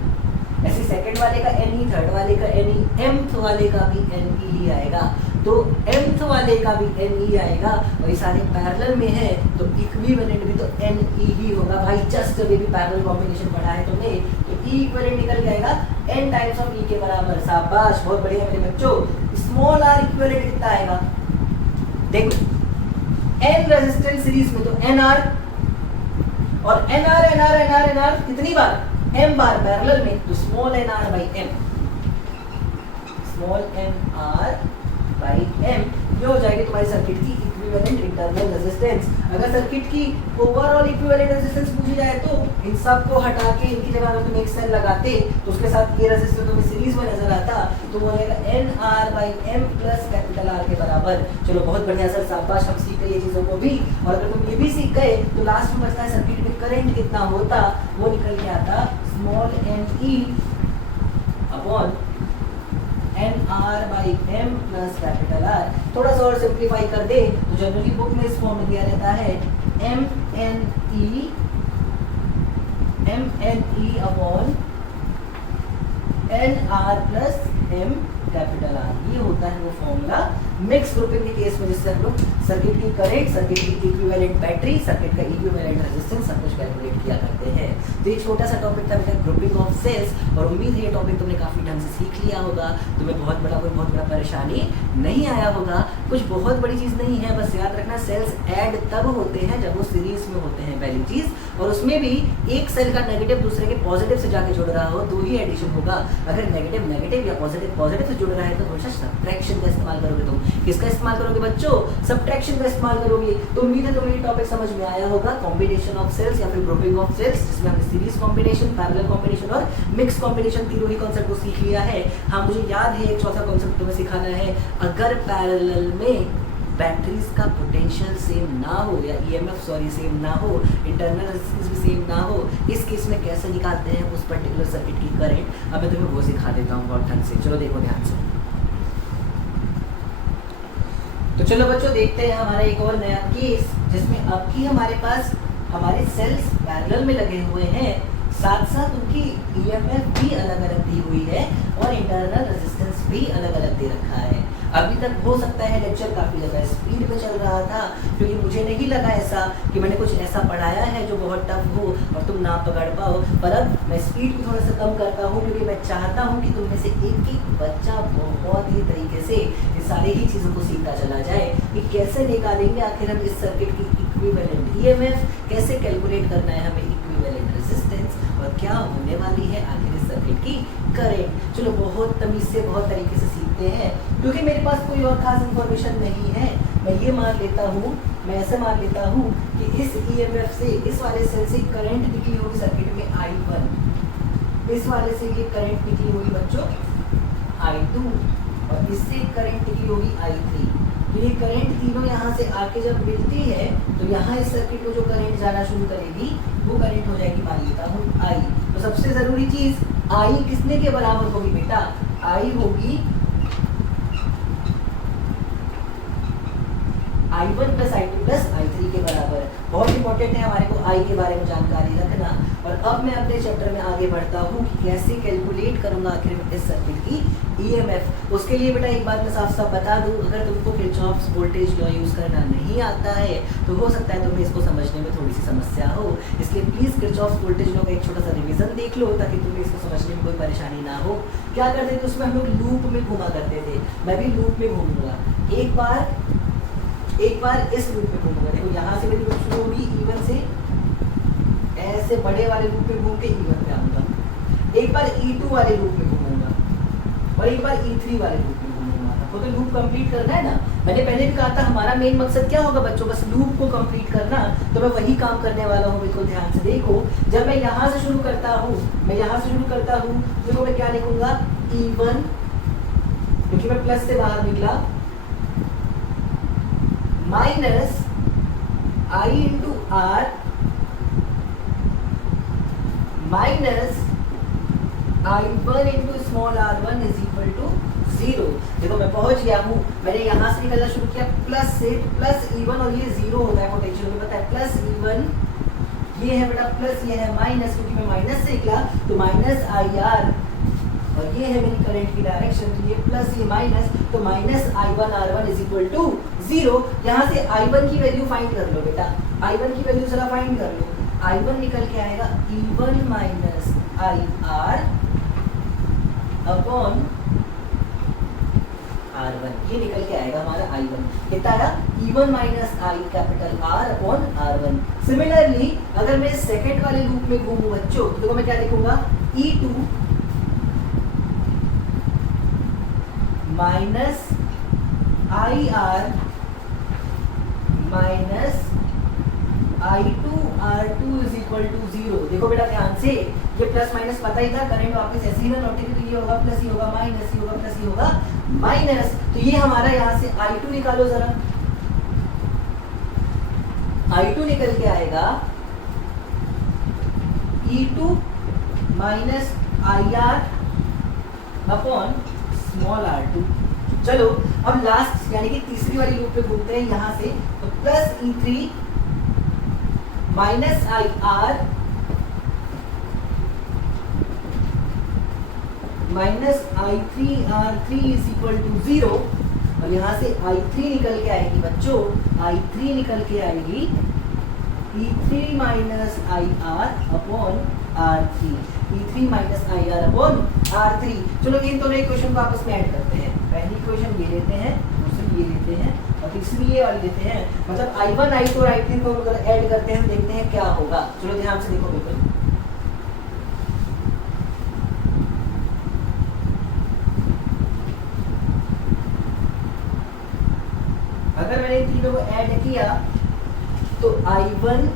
ऐसे सेकंड वाले का NE, थर्ड वाले का NE, mth वाले का भी NE ही आएगा, तो mth वाले का भी NE आएगा। और ये सारे पैरेलल में है तो इक्विवेलेंट भी तो NE ही होगा भाई। जस्ट अभी भी पैरेलल कॉम्बिनेशन पढ़ा है तुमने, तो E इक्विवेलेंट निकल जाएगा n टाइम्स ऑफ E के बराबर। शाबाश, बहुत बढ़िया मेरे बच्चों। स्मॉल r इक्विवेलेंट कितना आएगा, देखो n रेजिस्टेंस सीरीज में तो nr, और nr कितनी बार, m बार पैरेलल में, तो small nr by m, small nr by m, ये हो जाएगी तुम्हारी सर्किट की इक्विवेलेंट इंटरनल रेजिस्टेंस। अगर सर्किट की ओवरऑल इक्विवेलेंट रेजिस्टेंस पूछी जाए तो इन सब को हटा के इनकी जगह अगर तुम एक सेल लगाते तो उसके साथ ये रेजिस्टेंस तुम्हें सीरीज में नजर आता, तो वो रहेगा nr by m plus capital R के बराबर। चलो बहुत बढ़िया सर, शाबाश, हम सीख गए ये चीज़ों को भी। और अगर तुम ये भी सीख गए तो लास्ट में बचता है सर्किट में करंट कितना होता, वो निकल के आता small ne upon nr by m plus capital R। थोड़ा सा और सिंप्लीफाई कर दे तो जनरली बुक में इस फॉर्म में दिया रहता है mne upon nr plus m capital R। ये होता है वो फॉर्मूला मिक्स ग्रुपिंग के केस में, जिससे हम लोग सर्किट की करंट, सर्किट की इक्विवेलेंट बैटरी, सर्किट का इक्विवेलेंट रेजिस्टेंस सब कुछ कैलकुलेट किया करते हैं। तो ये छोटा सा टॉपिक था बेटा ग्रुपिंग ऑफ सेल्स, और उम्मीद है ये टॉपिक तुमने काफी ढंग से सीख लिया होगा। तुम्हें बहुत बड़ा परेशानी नहीं आया होगा, कुछ बहुत बड़ी चीज नहीं है। बस याद रखना सेल्स ऐड तब होते हैं जब वो सीरीज में होते हैं, पहली चीज, और उसमें भी एक सेल का नेगेटिव दूसरे के पॉजिटिव से जाके जुड़ रहा हो तो ही एडिशन होगा। अगर नेगेटिव नेगेटिव या पॉजिटिव पॉजिटिव से जुड़ रहा है तो हमेशा सब्ट्रैक्शन का इस्तेमाल करोगे। तुम किसका इस्तेमाल करोगे बच्चों, सब्ट्रैक्शन का इस्तेमाल करोगे। तो उम्मीद है तुम्हें ये टॉपिक समझ में आया होगा, कॉम्बिनेशन ऑफ सेल्स या फिर ग्रुपिंग ऑफ सेल्स, जिसमें हमने सीरीज कॉम्बिनेशन, पैरेलल कॉम्बिनेशन और मिक्स कॉम्बिनेशन तीनों ही कॉन्सेप्ट को सीख लिया है। हाँ, मुझे याद है एक चौथा कॉन्सेप्ट तुम्हें सिखाना है। अगर पैरेलल में बैटरीज का पोटेंशियल सेम ना हो या ईएमएफ सेम ना हो, इंटरनल रेजिस्टेंस भी सेम ना हो, इस केस में कैसे निकालते हैं उस पर्टिकुलर सर्किट की करंट, अब मैं तुम्हें वो सिखा देता हूँ बहुत ढंग से। चलो देखो ध्यान से। तो चलो बच्चों देखते हैं हमारा एक और नया केस, जिसमें अब की हमारे पास हमारे सेल्स पैरेलल में लगे हुए हैं, साथ साथ उनकी ईएमएफ भी अलग अलग दी हुई है और इंटरनल रेजिस्टेंस भी अलग अलग दे रखा है। अभी तक हो सकता है लेक्चर काफ़ी ज़्यादा स्पीड में चल रहा था, क्योंकि मुझे नहीं लगा ऐसा कि मैंने कुछ ऐसा पढ़ाया है जो बहुत टफ हो और तुम ना पकड़ पाओ। पर अब मैं स्पीड भी थोड़ा सा कम करता हूँ, क्योंकि मैं चाहता हूँ कि तुम में से एक एक बच्चा बहुत ही तरीके से ये सारी ही चीज़ों को सीखता चला जाए कि कैसे निकालेंगे आखिर हम इस सर्किट की इक्विवेलेंट ईएमएफ, कैसे कैलकुलेट करना है हमें इक्विवेलेंट रेजिस्टेंस, और क्या होने वाली है आखिर इस सर्किट की करंट। चलो बहुत तमीज से बहुत तरीके से सीखते हैं, क्योंकि मेरे पास कोई और खास इंफॉर्मेशन नहीं है। मैं ये मान लेता हूँ, मैं ऐसे मान लेता हूँ कि इस ईएमएफ से, इस वाले सेल से करंट निकली होगी सर्किट में I1, इस वाले से ये करंट निकली होगी बच्चों I2, और इससे करंट निकली होगी I3। तो ये करंट तीनों यहाँ से आके जब मिलती है तो यहाँ इस सर्किट में जो करंट जाना शुरू करेगी वो करंट हो जाएगी, मान लेता हूँ I। तो सबसे ज़रूरी चीज़ I किसने के बराबर होगी बेटा, I होगी I1 plus I2 plus I3 के बराबर। बहुत इंपॉर्टेंट है हमारे को I के बारे में जानकारी रखना। और अब मैं अपने चैप्टर में आगे बढ़ता हूँ कि कैसे कैलकुलेट करूँगा आखिर में इस सर्किट की ईएमएफ। उसके लिए बेटा एक बात मैं साफ साफ बता दूँ, अगर तुमको किरचॉफ्स वोल्टेज लॉ यूज़ करना नहीं आता है तो हो सकता है तुम्हें इसको समझने में थोड़ी सी समस्या हो, इसलिए प्लीज़ किरचॉफ्स वोल्टेज लॉ का एक छोटा सा रिविजन देख लो ताकि तुम्हें इसको समझने में कोई परेशानी ना हो। क्या करते थे उसमें हम लोग लूप में घुमा करते थे, मैं भी लूप में घूमूंगा। एक बार इस लूप में घूमूंगा, देखो यहाँ से मेरी लूप शुरू होगी E1 से, ऐसे बड़े वाले लूप में घूम के E1 पे आऊंगा। एक बार E2 वाले लूप में घूमूंगा और एक बार E3 वाले लूप में घूमूंगा। आपको तो लूप कंप्लीट करना है ना, मैंने पहले भी कहा था हमारा मेन मकसद क्या होगा बच्चों, बस लूप को कंप्लीट करना। तो मैं वही काम करने वाला हूँ, बिल्कुल ध्यान से देखो। जब मैं यहाँ से शुरू करता हूँ, देखो मैं क्या लिखूंगा, E1, क्योंकि मैं प्लस से बाहर निकला, minus I into R minus I1 into small r1 is equal to 0। देखो मैं पहुंच गया हूँ, मैंने यहाँ से निकलना शुरू किया प्लस से, प्लस E1 और ये 0 होता है पोटेंशियल में, पता है, प्लस E1 ये है बेटा, प्लस ये है माइनस, क्योंकि मैं माइनस से निकला तो माइनस IR, और ये है मेरी करंट की डायरेक्शन, तो ये प्लस ये माइनस, तो minus I1 R1 is equal to 0। यहाँ से I1 की वैल्यू फाइंड कर लो बेटा, I1 की वैल्यू जरा फाइंड कर लो। I1 निकल के आएगा E1 minus IR upon R1, ये निकल के आएगा हमारा I1। कितना आया, E1 minus I capital R upon R1। Similarly अगर मैं सेकंड वाले लूप में घूमूं बच्चों, तो देखो मैं क्या लिखूंगा, E2 minus IR minus I2 R2 is equal to 0। देखो बेटा ध्यान से, ये प्लस माइनस पता ही था, करंट वापस ऐसे ही ना लौटेगी, तो ये होगा प्लस, ये होगा माइनस, ये होगा प्लस, ये होगा माइनस। तो ये हमारा यहाँ से I2 निकालो जरा, I2 निकल के आएगा E2 minus IR upon small r2। चलो अब लास्ट यानी कि तीसरी वाली लूप पे घूमते हैं यहाँ से, तो plus E3 minus IR minus I3 R3 is equal to 0, और यहाँ से I3 निकल के आएगी बच्चों, I3 निकल के आएगी E3 minus IR upon R3, E3 minus IR upon R3। चलो इन दोनों इक्वेशन को आपस में ऐड करते हैं, पहली इक्वेशन ये लेते हैं, दूसरी ये लेते हैं, और तीसरी ये वाली लेते हैं, मतलब I1 I2 और I3 को अगर ऐड करते हैं देखते हैं क्या होगा। चलो ध्यान से देखो बिल्कुल, अगर मैंने इन तीनों को ऐड किया तो I1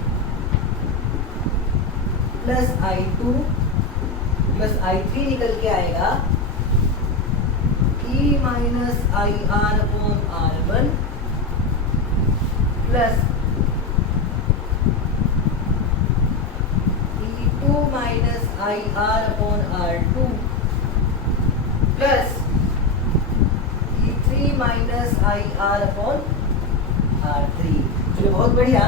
plus I2 plus I3 निकल के आएगा E minus IR upon R1 plus E2 minus IR upon R2 plus E3 minus IR upon R3। चलो बहुत बढ़िया।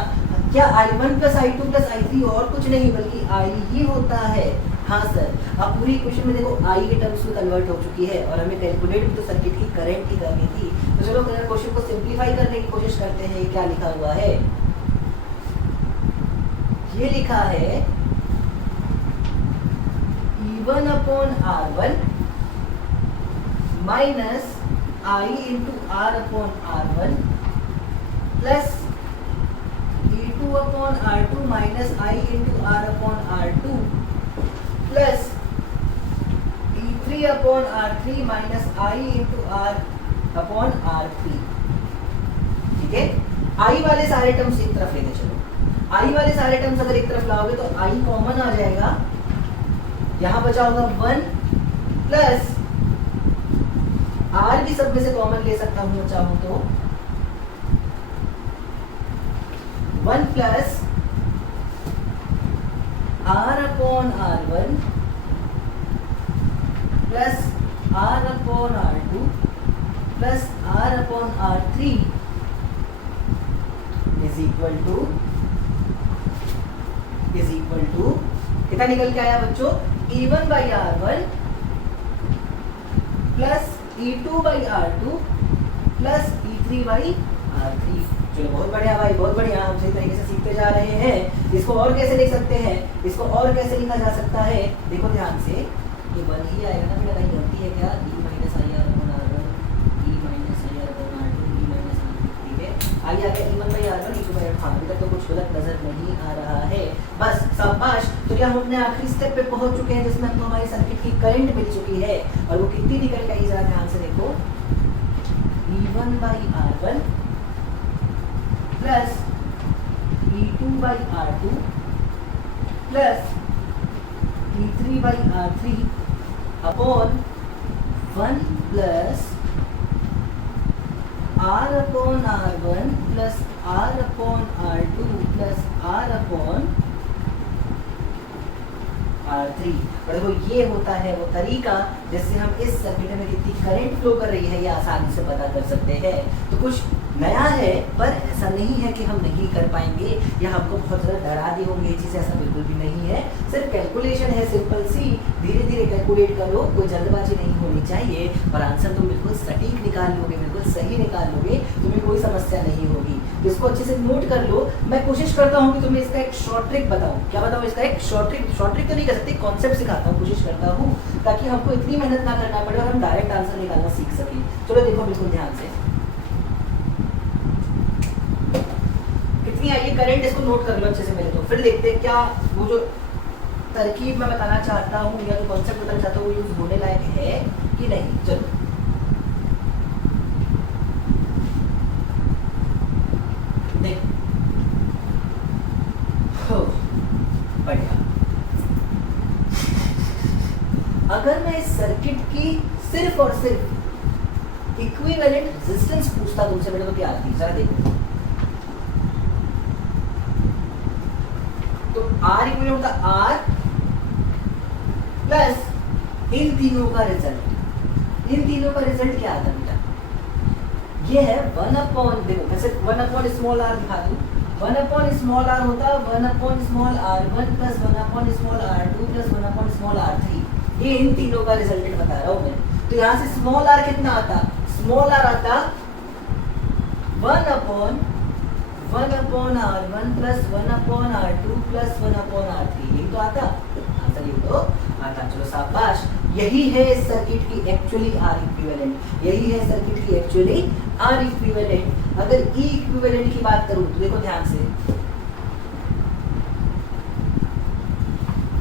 क्या I1 plus I2 plus I3 और कुछ नहीं बल्कि I ही होता है? हाँ सर। अब पूरी इक्वेशन में देखो I के टर्म्स में कन्वर्ट हो चुकी है और हमें कैलकुलेट भी तो सर्किट की करंट की करनी थी। तो चलो क्वेश्चन को सिंप्लीफाई करने की कोशिश करते हैं। क्या लिखा हुआ है? ये लिखा है E1 upon R1 minus I into R upon R1 plus E2 upon R2 minus I into R upon R2 plus E3 upon R3 minus I into R upon R3। ठीक है, I वाले सारे टर्म्स एक तरफ लेते चलो। I वाले सारे टर्म्स अगर एक तरफ लाओगे तो I कॉमन आ जाएगा, यहाँ बचा होगा 1 प्लस R भी सब में से कॉमन ले सकता हूँ चाहूँ तो 1 plus R upon R1 plus R upon R2 plus R upon R3 is equal to कितना निकल के आया बच्चों, E1 by R1 plus E2 by R2 plus E3 by R3। चलो बहुत बढ़िया भाई, बहुत बढ़िया, हम सही तरीके से सीखते जा रहे हैं। इसको और कैसे लिख सकते हैं, इसको और कैसे लिखा जा सकता है, देखो ध्यान से, ये 1 ही आएगा ना, मेरा कहीं गलती है क्या, E minus I R upon R1, E minus I R upon R2, E minus R3, ठीक है। आगे आ गया E1 by R1, E2 by R2। अभी तक तो कुछ गलत नजर नहीं आ रहा है, बस शाबाश। तो क्या हम अपने आखिरी स्टेप पे पहुंच चुके हैं जिसमें हमको हमारी सर्किट की करंट मिल चुकी है, और वो कितनी निकल के आई, जरा ध्यान से देखो, E1 by R1 plus E2 by R2 plus E3 by R3 upon 1 plus R upon R1 plus R upon R2 plus R upon R3। और देखो ये होता है वो तरीका जिससे हम इस सर्किट में कितनी करंट फ्लो कर रही है ये आसानी से पता कर सकते हैं। तो कुछ नया है, पर ऐसा नहीं है कि हम नहीं कर पाएंगे या हमको बहुत ज़्यादा डरा दी होंगी ये चीज़ें, ऐसा बिल्कुल भी नहीं है। सिर्फ कैलकुलेशन है, सिंपल सी, धीरे धीरे कैलकुलेट करो, कोई जल्दबाजी नहीं होनी चाहिए, और आंसर तुम बिल्कुल सटीक निकाल लोगे, बिल्कुल सही निकाल लोगे, तुम्हें कोई समस्या नहीं होगी। तो इसको अच्छे से नोट कर लो। मैं कोशिश करता हूँ कि तुम्हें इसका एक शॉर्ट ट्रिक बताऊँ। क्या बताऊँ इसका एक शॉर्ट ट्रिक तो नहीं कर सकती, कॉन्सेप्ट सिखाता हूँ, कोशिश करता हूँ ताकि हमको इतनी मेहनत ना करना पड़े और हम डायरेक्ट आंसर निकालना सीख सकें। चलो देखो बिल्कुल ध्यान से, कितनी आई है करंट, इसको नोट कर लो अच्छे से मेरे, तो फिर देखते हैं क्या वो जो तरकीब मैं बताना चाहता हूँ या जो कॉन्सेप्ट बताना चाहता हूँ वो यूज होने लायक है कि नहीं। चलो देख, बढ़िया। अगर मैं इस सर्किट की सिर्फ और सिर्फ इक्विवेलेंट रेजिस्टेंस पूछता तुमसे बेटा तो क्या आती, जरा देखो। तो R इक्विवेलेंट होता R प्लस इन तीनों का रिजल्ट। इन तीनों का रिजल्ट क्या आता बेटा, ये है 1 अपॉन, देखो वैसे 1 अपॉन स्मॉल r दिखा दूं, 1 अपॉन स्मॉल r होता है 1 upon small r1 plus 1 upon small r2 plus 1 upon small r3। ये इन तीनों का रिजल्टेंट बता रहा हूँ मैं। तो यहाँ से स्मॉल r कितना आता, स्मॉल r आता 1 upon r1 plus 1 upon r2 plus 1 upon r3, यही तो आता आंसर, ये तो आता। चलो शाबाश, यही है इस सर्किट की एक्चुअली R इक्विवेलेंट, यही है सर्किट की एक्चुअली R इक्विवेलेंट। अगर E इक्विवेलेंट की बात करूं तो देखो ध्यान से,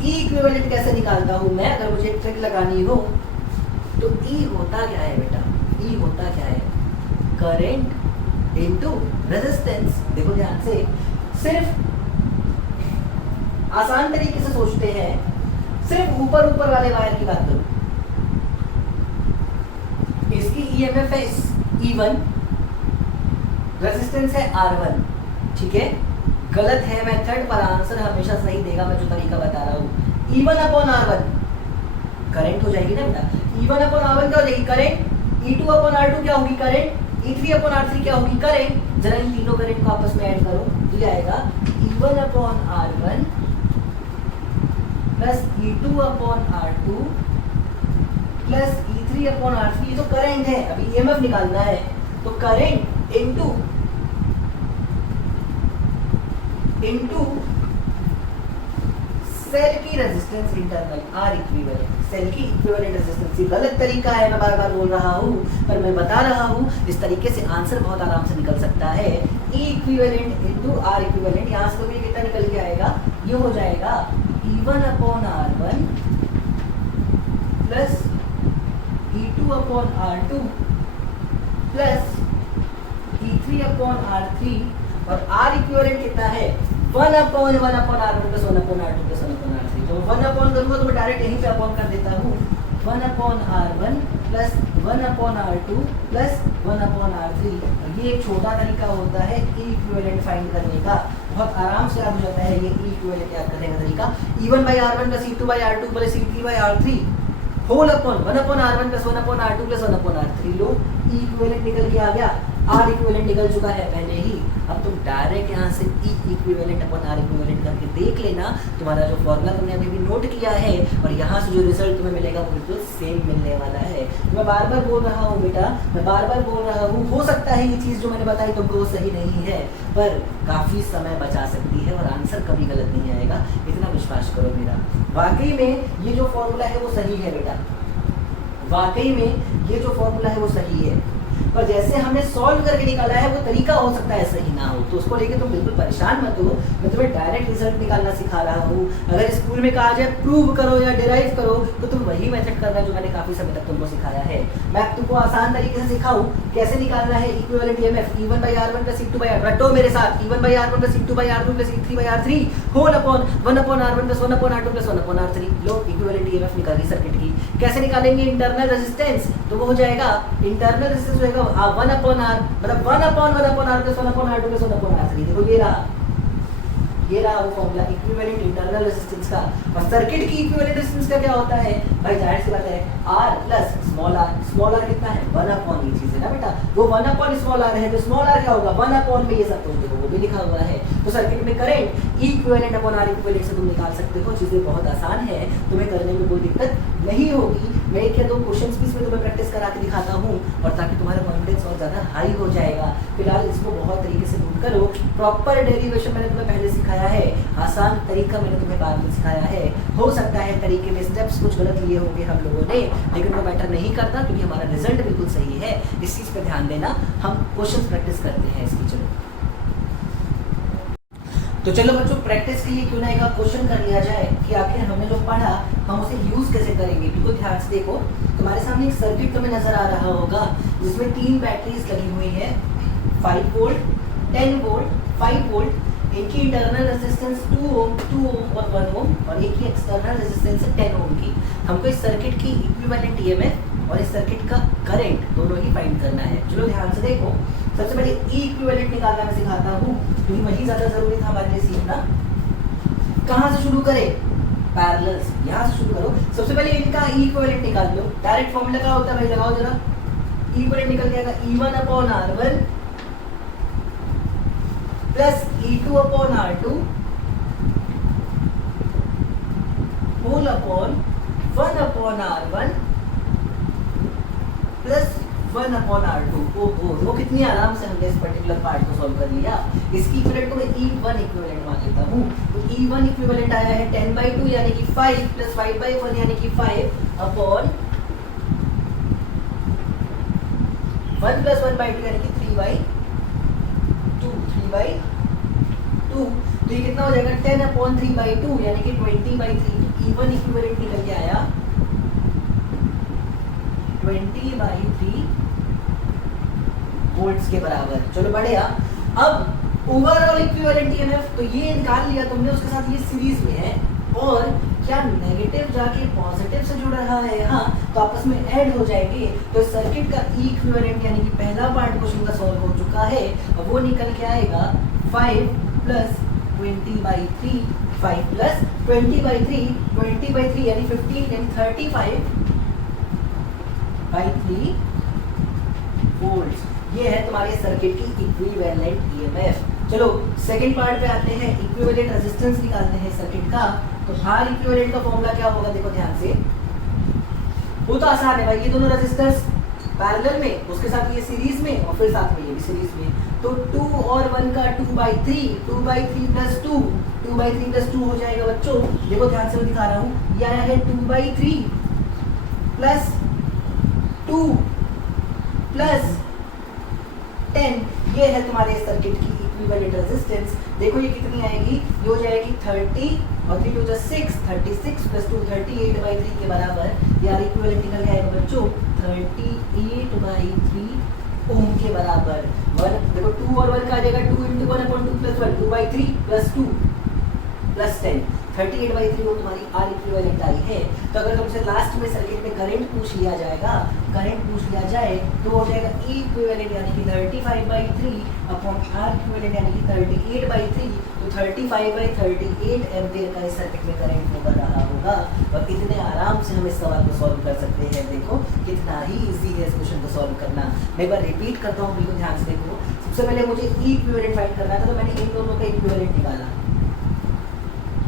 E इक्विवेलेंट कैसे निकालता हूं मैं, अगर मुझे ट्रिक लगानी हो तो E होता क्या है बेटा, E होता क्या है, करंट इनटू रेजिस्टेंस। देखो ध्यान से, सिर्फ आसान तरीके से सोचते हैं, सिर्फ ऊपर वाले वायर की बात करूं, इसकी ईएमएफ है E1, रेजिस्टेंस है R1, ठीक है। गलत है मेथड, पर आंसर हमेशा सही देगा मैं जो तरीका बता रहा हूं। E1 अपॉन R1 करंट हो जाएगी ना बेटा, E1 अपॉन R1 क्या हो जाएगी करंट, E2 अपॉन R2 क्या होगी करंट, E3 अपॉन R3 क्या होगी करंट। जरा इन तीनों करंट को आपस में ऐड करो तो ये आएगा E1 upon R1 plus E2 upon R2 plus E3 upon R3। ये तो करंट है, अभी EMF निकालना है, तो करंट इनटू सेल की resistance internal R equivalent, cell की इक्विवेलेंट रेजिस्टेंस। ये गलत तरीका है, मैं बार बार बोल रहा हूँ, पर मैं बता रहा हूँ इस तरीके से आंसर बहुत आराम से निकल सकता है। E equivalent into R equivalent, यहाँ से तो ये कितना निकल के आएगा, ये हो जाएगा E1 upon R1 plus E2 upon R2 plus E3 upon R3, और R इक्विवेलेंट कितना है 1 upon R1 plus 1 upon R2 plus 1 upon R3। तो 1 अपॉन करूँगा तो मैं डायरेक्ट यहीं पे अपॉन कर देता हूँ, 1 upon R1 plus 1 upon R2 plus 1 upon R3। ये एक छोटा तरीका होता है E इक्विवेलेंट फाइंड करने का, बहुत आराम से याद हो जाता है ये E इक्विवेलेंट याद करने का तरीका। E1 by R1 plus E2 by R2 plus E3 by R3 whole upon 1 upon R1 plus 1 upon R2 plus 1 upon R3। लो E इक्विवेलेंट निकल के आ गया। आर इक्विवेलेंट निकल चुका है पहले ही। अब तुम डायरेक्ट यहाँ से ई इक्विवेलेंट अपॉन आर इक्विवेलेंट करके देख लेना, तुम्हारा जो फॉर्मूला तुमने अभी भी नोट किया है और यहाँ से जो रिजल्ट तुम्हें मिलेगा वो बिल्कुल सेम मिलने वाला है। मैं बार बार बोल रहा हूँ बेटा, मैं बार बार बोल रहा हूँ, हो सकता है ये चीज़ जो मैंने बताई तुमको सही नहीं है, पर काफ़ी समय बचा सकती है और आंसर कभी गलत नहीं आएगा, इतना विश्वास करो मेरा। वाकई में ये जो फॉर्मूला है वो सही है बेटा, वाकई में ये जो फॉर्मूला है वो सही है, पर जैसे हमने सॉल्व करके निकाला है वो तरीका हो सकता है सही ना हो, तो उसको लेके तुम बिल्कुल परेशान मत हो। मैं तुम्हें डायरेक्ट रिजल्ट निकालना सिखा रहा हूँ। अगर स्कूल में कहा जाए प्रूव करो या डिराइव करो तो तुम वही मेथड करना जो मैंने काफी समय तक तुमको सिखाया है। मैं तुमको आसान तरीके से सिखाऊं कैसे निकालना है इक्विवेलेंट ईएमएफ E1/R1 + E2/R2। रटो मेरे साथ, E1/R1 + E2/R2 + E3/R3 whole upon 1/R1 + 1/R2 + 1/R3। लो इक्विवेलेंट ईएमएफ निकाल रही सर्किट की। कैसे निकालेंगे? इंटरनल रेजिस्टेंस, तो वो हो जाएगा इंटरनल रेजिस्टेंस होएगा 1/R, मतलब 1/1/R + 1/R2 + 1/R3। देखो ये रहा वो फॉर्मूला इक्विवेलेंट इंटरनल रेजिस्टेंस का। और सर्किट की इक्विवेलेंट रेजिस्टेंस का क्या होता है भाई? जाहिर सी बात है R + स्मॉल r कितना है? 1/, ये चीज है ना बेटा, वो 1/स्मॉल r है, तो स्मॉल r क्या होगा? 1/, में ये सब तुम देखो वो भी लिखा हुआ है। तो सर्किट में current equivalent upon R equivalent से तुम निकाल सकते हो। चीजें बहुत आसान है, तुम्हें करने में कोई दिक्कत नहीं होगी। मैं एक या दो क्वेश्चंस भी इसमें तुम्हें प्रैक्टिस करा के दिखाता हूँ, और ताकि तुम्हारा कॉन्फिडेंस और ज़्यादा हाई हो जाएगा। फिलहाल इसको बहुत तरीके से नोट करो। प्रॉपर डेरिवेशन मैंने तुम्हें पहले सिखाया है, आसान तरीका मैंने तुम्हें बाद में सिखाया है। हो सकता है तरीके में स्टेप्स कुछ गलत लिए होंगे हम लोगों ने, लेकिन वो मैटर नहीं करता क्योंकि हमारा रिजल्ट बिल्कुल सही है। इस चीज़ पर ध्यान देना। हम क्वेश्चन प्रैक्टिस करते हैं इसकी। चलो तो चलो बच्चों, प्रैक्टिस के लिए क्यों ना एक क्वेश्चन कर लिया जाए कि आखिर हमने जो पढ़ा हम उसे यूज कैसे करेंगे। बिल्कुल ध्यान से देखो, तुम्हारे सामने एक सर्किट तुम्हें नजर आ रहा होगा जिसमें 3 बैटरीज लगी हुई है, 5 वोल्ट, 10 वोल्ट, 5 वोल्ट। एक ही इंटरनल रेजिस्टेंस 2 ओम और 1 ओम, और एक ही एक्सटर्नल रेजिस्टेंस है 10 ओम की। हमको इस सर्किट की इक्विवेलेंट ईएमएफ और इस सर्किट का करंट दोनों ही फाइंड करना है। चलो ध्यान से देखो, सबसे पहले ई इक्विवेलेंट निकालना मैं सिखाता हूँ क्योंकि वही ज्यादा जरूरी था हमारे लिए सीखना। कहाँ से शुरू करें? पैरेलल्स, यहाँ से शुरू करो। सबसे पहले इनका ई इक्विवेलेंट निकाल लो। डायरेक्ट फॉर्मूला क्या होता है भाई? लगाओ जरा, ई इक्विवेलेंट निकल जाएगा E1/R1 + E2/R2 whole upon 1/R1 + 1/R2। ओहो, वो कितनी आराम से हमने इस पर्टिकुलर पार्ट को सॉल्व कर लिया। इसकी इक्विवेलेंट को मैं E1 इक्विवेलेंट मान लेता हूँ। तो E1 इक्विवेलेंट आया है 10/2 यानी कि 5 + 5/1 यानी कि 5 अपॉन 1 + 1/2 यानी कि 3/2। तो ये कितना हो जाएगा? 10/3/2 यानी कि 20/3। E1 इक्विवेलेंट निकल के आया 20/3 वोल्ट्स के बराबर। चलो बढ़िया। अब ओवरऑल इक्विवेलेंट ईएमएफ तो ये निकाल लिया तुमने, उसके साथ ये सीरीज में है, और क्या नेगेटिव जाके पॉजिटिव से जुड़ रहा है यहाँ, तो आपस में ऐड हो जाएंगे। तो सर्किट का इक्विवेलेंट यानी कि पहला पार्ट क्वेश्चन का सॉल्व हो चुका है। अब वो निकल के आएगा 5 + 20/3, 5 + 20/3 यानी 15 यानी 35/3 वोल्ट्स। ये है तुम्हारे सर्किट की इक्विवेलेंट ईएमएफ। चलो सेकंड पार्ट पे आते हैं, इक्विवेलेंट रेजिस्टेंस निकालते हैं सर्किट का। तो हर इक्विवेलेंट का फॉर्मूला क्या होगा? देखो ध्यान से, वो तो आसान है भाई। ये दोनों रेजिस्टेंस पैरेलल में, उसके साथ ये सीरीज में, और फिर साथ में ये भी सीरीज में। तो 2 और 1 का 2/3, 2/3 + 2, 2/3 + 2 हो जाएगा बच्चों। देखो ध्यान से मैं दिखा रहा हूँ, ये आया है 2/3 + 2 + 10। ये है तुम्हारे सर्किट की इक्विवेलेंट रेजिस्टेंस। देखो ये कितनी आएगी? ये हो जाएगी 30 और 3 + 6, 36 + 2 38/3 के बराबर। यार इक्विवेलेंट निकल जाएगा बच्चों 38/3 ओम के बराबर। देखो 2 और 1 का आ जाएगा 2 × 1/2 + 1, 2/3 + 2 + 10, 38/3 वो तुम्हारी आर इक्विवेलेंट आई है। तो अगर तुमसे लास्ट में सर्किट में करंट पूछ लिया जाएगा, तो हो जाएगा ई इक्विवेलेंट यानी कि 35/3 अपॉन आर इक्विवेलेंट यानी कि 38/3। तो 35/38 एम्पियर का इस सर्किट में करंट होगा रहा होगा। बताऊंगा और इतने आराम से हम इस सवाल को सॉल्व कर सकते हैं। देखो कितना ही इजी है इस क्वेश्चन को सॉल्व करना। मैं एक बार रिपीट करता हूँ, बिल्कुल ध्यान से देखो। सबसे पहले मुझे ई इक्विवेलेंट फाइंड करना था, तो मैंने इन दोनों का इक्विवेलेंट निकाला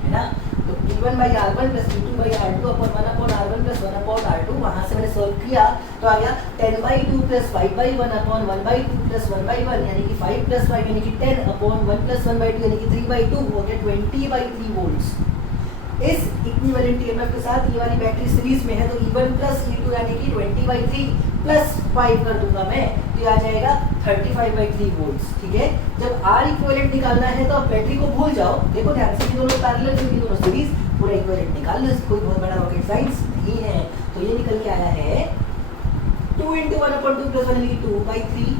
है ना। तो E1 by R1 plus E2 by R2 upon 1 upon R1 plus 1 upon R2, वहाँ से मैंने सॉल्व किया तो आ गया 10 by 2 plus 5 by 1 upon 1 by 2 plus 1 by 1, यानी कि 5 plus 5 यानी कि 10 upon 1 plus 1 by 2 यानी कि 3 by 2, हो गया 20 by 3 volts। इस इक्विवेलेंट ईएमएफ के साथ ये वाली बैटरी सीरीज में है, तो E1 plus E2 यानी कि 20 by 3 प्लस 5 कर दूंगा मैं, तो ये आ जाएगा 35 by 3 वोल्ट्स। ठीक है, जब R इक्विवेलेंट निकालना है तो आप बैटरी को भूल जाओ। देखो ध्यान से, दोनों पैरेलल क्योंकि दोनों सीरीज, पूरा इक्विवेलेंट निकाल लो, कोई बहुत बड़ा रॉकेट साइंस नहीं है। तो ये निकल के आया है 2 × 1/2 + 1 यानी कि 2 by 3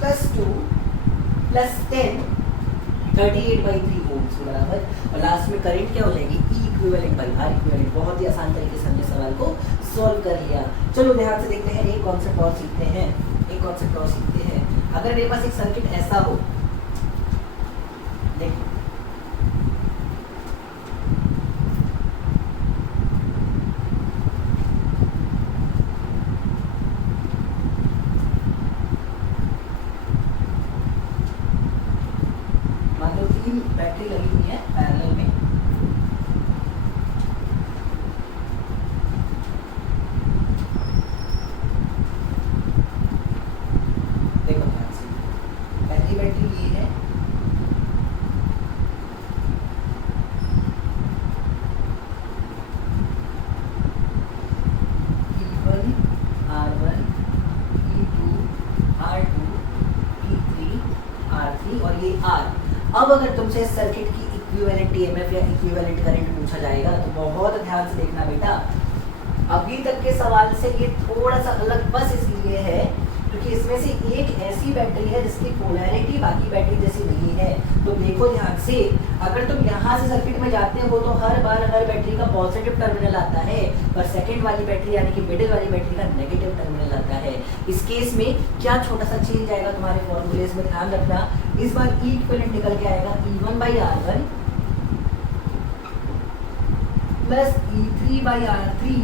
plus 2 plus 10 38 by 3 volts के बराबर। और लास्ट में करंट क्या हो जाएगी, E equivalent by R equivalent. बहुत ही आसान तरीके से हमने सवाल को सॉल्व कर लिया। चलो ध्यान से देखते हैं, एक कॉन्सेप्ट और सीखते हैं, एक कॉन्सेप्ट और सीखते हैं। अगर मेरे पास एक सर्किट ऐसा हो, देखो मान लो 3 बैटरी लगी हुई है पैरेलल में, अब अगर तुमसे सर्किट की इक्विवेलेंट ईएमएफ या इक्विवेलेंट करंट पूछा जाएगा तो बहुत ध्यान से देखना बेटा। अभी तक के सवाल से ये थोड़ा सा अलग बस इसलिए है क्योंकि इसमें से एक ऐसी बैटरी है जिसकी पोलैरिटी बाकी बैटरी जैसी नहीं है। तो देखो ध्यान से, अगर तुम यहाँ से सर्किट में जाते हो तो हर बार हर बैटरी का पॉजिटिव टर्मिनल आता है, और सेकंड वाली बैटरी यानी कि मिडिल वाली बैटरी का नेगेटिव टर्मिनल आता है। इस केस में क्या छोटा सा चेंज आएगा तुम्हारे फॉर्मूलेज में, ध्यान रखना। इस बार E इक्विवेलेंट निकल के आएगा E1 by R1 plus E3 by R3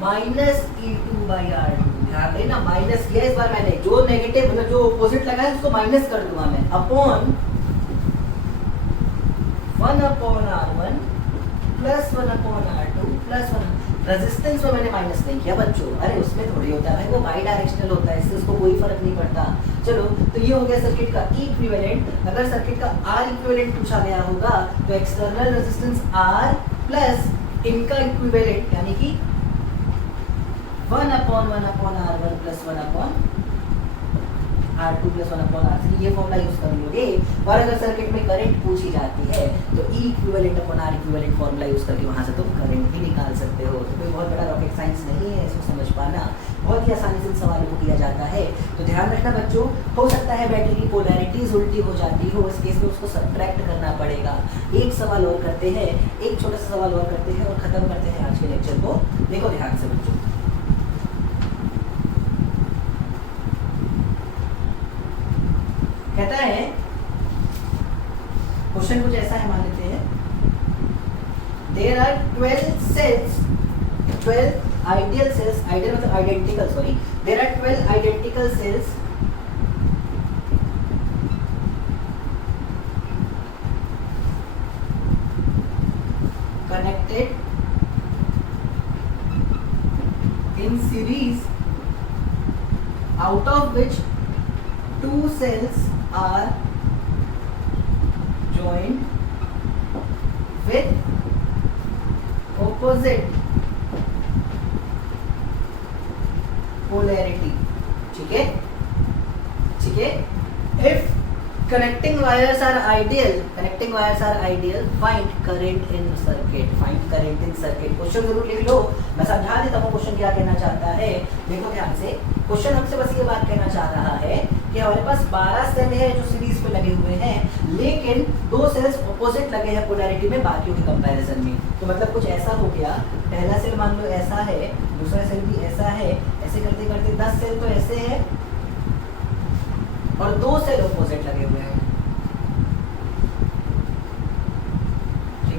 minus E2 by R2। ध्यान देना, माइनस किया इस बार मैंने, जो नेगेटिव मतलब जो ऑपोजिट लगा है उसको माइनस कर दूंगा मैं, upon 1 upon R1 plus 1 upon R2 plus 1। Resistance में मैंने माइनस नहीं किया बच्चों, अरे उसमें थोड़ी होता है भाई, वो बाई डायरेक्शनल होता है, इससे उसको कोई फर्क नहीं पड़ता। चलो, तो ये हो गया सर्किट का E इक्विवेलेंट। अगर सर्किट का R इक्विवेलेंट पूछा गया होगा तो एक्सटर्नल रेजिस्टेंस R प्लस इनका इक्विवेलेंट यानी कि 1 upon 1 upon R1 plus 1 upon R2 plus 1 upon R3, ये फॉर्मूला यूज कर लोगे। और अगर सर्किट में करंट पूछी जाती है तो E equivalent upon R equivalent formula use करके वहां से तुम करंट भी निकाल सकते हो। तो कोई बहुत बड़ा रॉकेट साइंस नहीं है, इसको समझ पाना बहुत ही आसानी से इन सवालों को किया जाता है। तो ध्यान रखना बच्चों, हो सकता है बैटरी की पोलैरिटीज उल्टी हो जाती हो, इस केस में उसको सब्ट्रैक्ट करना पड़ेगा। एक सवाल और करते हैं, एक छोटा सा सवाल और करते हैं और खत्म करते हैं आज के लेक्चर को। देखो ध्यान से बच्चों, कहता है क्वेश्चन कुछ ऐसा है, मान लेते हैं there are 12 cells, 12 ideal cells, ideal मतलब identical, sorry, there are 12 identical cells connected in series, out of which 2 cells are joined with opposite polarity। ठीक है, ठीक है। If connecting wires are ideal, find current in circuit, question जरूर लिख लो, मैं समझा देता हूँ क्वेश्चन क्या कहना चाहता है। देखो ध्यान से, क्वेश्चन हमसे बस ये बात कहना चाह रहा है कि हमारे पास 12 सेल है जो सीरीज पे लगे हुए हैं, लेकिन 2 सेल्स ऑपोजिट लगे हैं पोलैरिटी में बाकियों के कंपैरिजन में। तो मतलब कुछ ऐसा हो गया, पहला सेल मान लो ऐसा है, दूसरा सेल भी ऐसा है, ऐसे करते करते 10 सेल तो ऐसे है और 2 सेल ऑपोजिट लगे हुए हैं। ठीक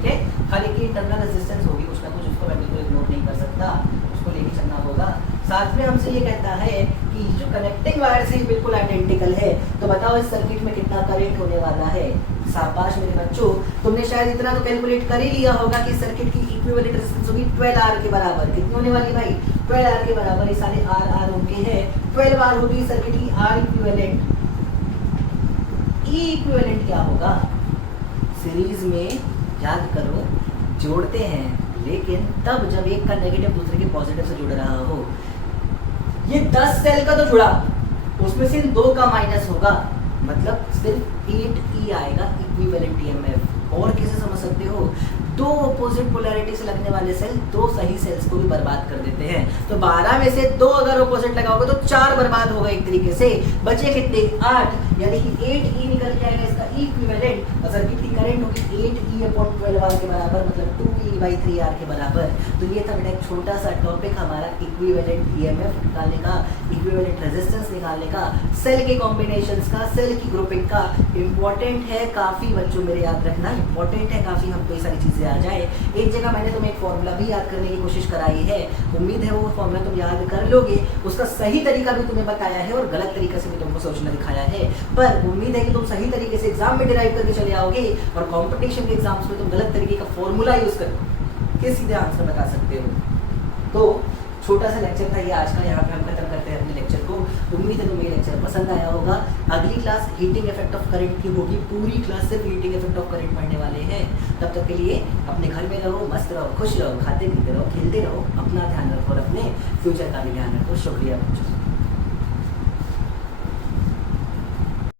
हर एक की इंटरनल रेजिस्टेंस होगी कुछ ना कुछ, उसको मैं बिल्कुल इग्नोर नहीं कर सकता, उसको लेके चलना होगा। साथ में हमसे ये कहता है कि जो कनेक्टिंग वायर से बिल्कुल आइडेंटिकल है, तो बताओ इस सर्किट में कितना करंट होने वाला है। शाबाश मेरे बच्चों, तुमने शायद इतना तो कैलकुलेट कर ही लिया होगा कि सर्किट की इक्विवेलेंट रेजिस्टेंस होगी 12R के बराबर। कितनी होने वाली भाई? 12R के बराबर। ये सारे R होंगे हैं, 12R होगी सर्किट की R इक्विवेलेंट। E इक्विवेलेंट क्या होगा? सीरीज में याद करो जोड़ते हैं, लेकिन तब जब एक का नेगेटिव दूसरे के पॉजिटिव से जुड़ रहा हो। ये 10 सेल का तो जुड़ा, उसमें से 2 का माइनस होगा, मतलब सिर्फ 8E आएगा इक्विवेलेंट ईएमएफ। और कैसे समझ सकते हो? 2 अपोजिट पोलैरिटी से लगने वाले सेल 2 सही सेल्स को भी बर्बाद कर देते हैं। तो 12 में से 2 अगर अपोजिट लगाओगे तो 4 बर्बाद होगा एक तरीके से, बचे कितने? 8, यानी कि 8E निकल जाएगा इसका इक्विवेलेंट। और सर्किट की करंट होगी 8E/12R के बराबर, मतलब 2E/3R के बराबर। तो ये था बेटा एक छोटा सा टॉपिक हमारा इक्विवेलेंट ईएमएफ निकालने का, इक्विवेलेंट रेजिस्टेंस निकालने का, सेल के कॉम्बिनेशंस का, सेल की ग्रुपिंग का। इंपॉर्टेंट है काफ़ी बच्चों, मेरे याद रखना, इंपॉर्टेंट है काफ़ी, हमको ये सारी चीज़ें आ जाए। एक जगह मैंने तुम्हें एक फॉर्मूला भी याद करने की कोशिश कराई है, उम्मीद है वो फॉर्मूला तुम याद कर लोगे। उसका सही तरीका भी तुम्हें बताया है और गलत तरीके से भी तुमको सोचना दिखाया है, पर उम्मीद है कि तुम सही तरीके से एग्जाम में डिराइव करके चले आओगे और कंपटीशन के एग्जाम्स में तुम गलत तरीके का फॉर्मूला यूज करके सीधे आंसर बता सकते हो। तो छोटा सा लेक्चर था ये आज का, यहाँ पे हम खत्म करते हैं अपने लेक्चर को। उम्मीद है तुम्हें ये लेक्चर पसंद आया होगा। अगली class heating effect of current की होगी, पूरी क्लास सिर्फ हीटिंग इफेक्ट ऑफ करंट पढ़ने वाले हैं। तब तक के लिए अपने घर में रहो, मस्त रहो, खुश रहो, खाते पीते रहो, खेलते रहो, अपना ध्यान रखो और अपने फ्यूचर का भी ध्यान रखो। शुक्रिया बच्चों।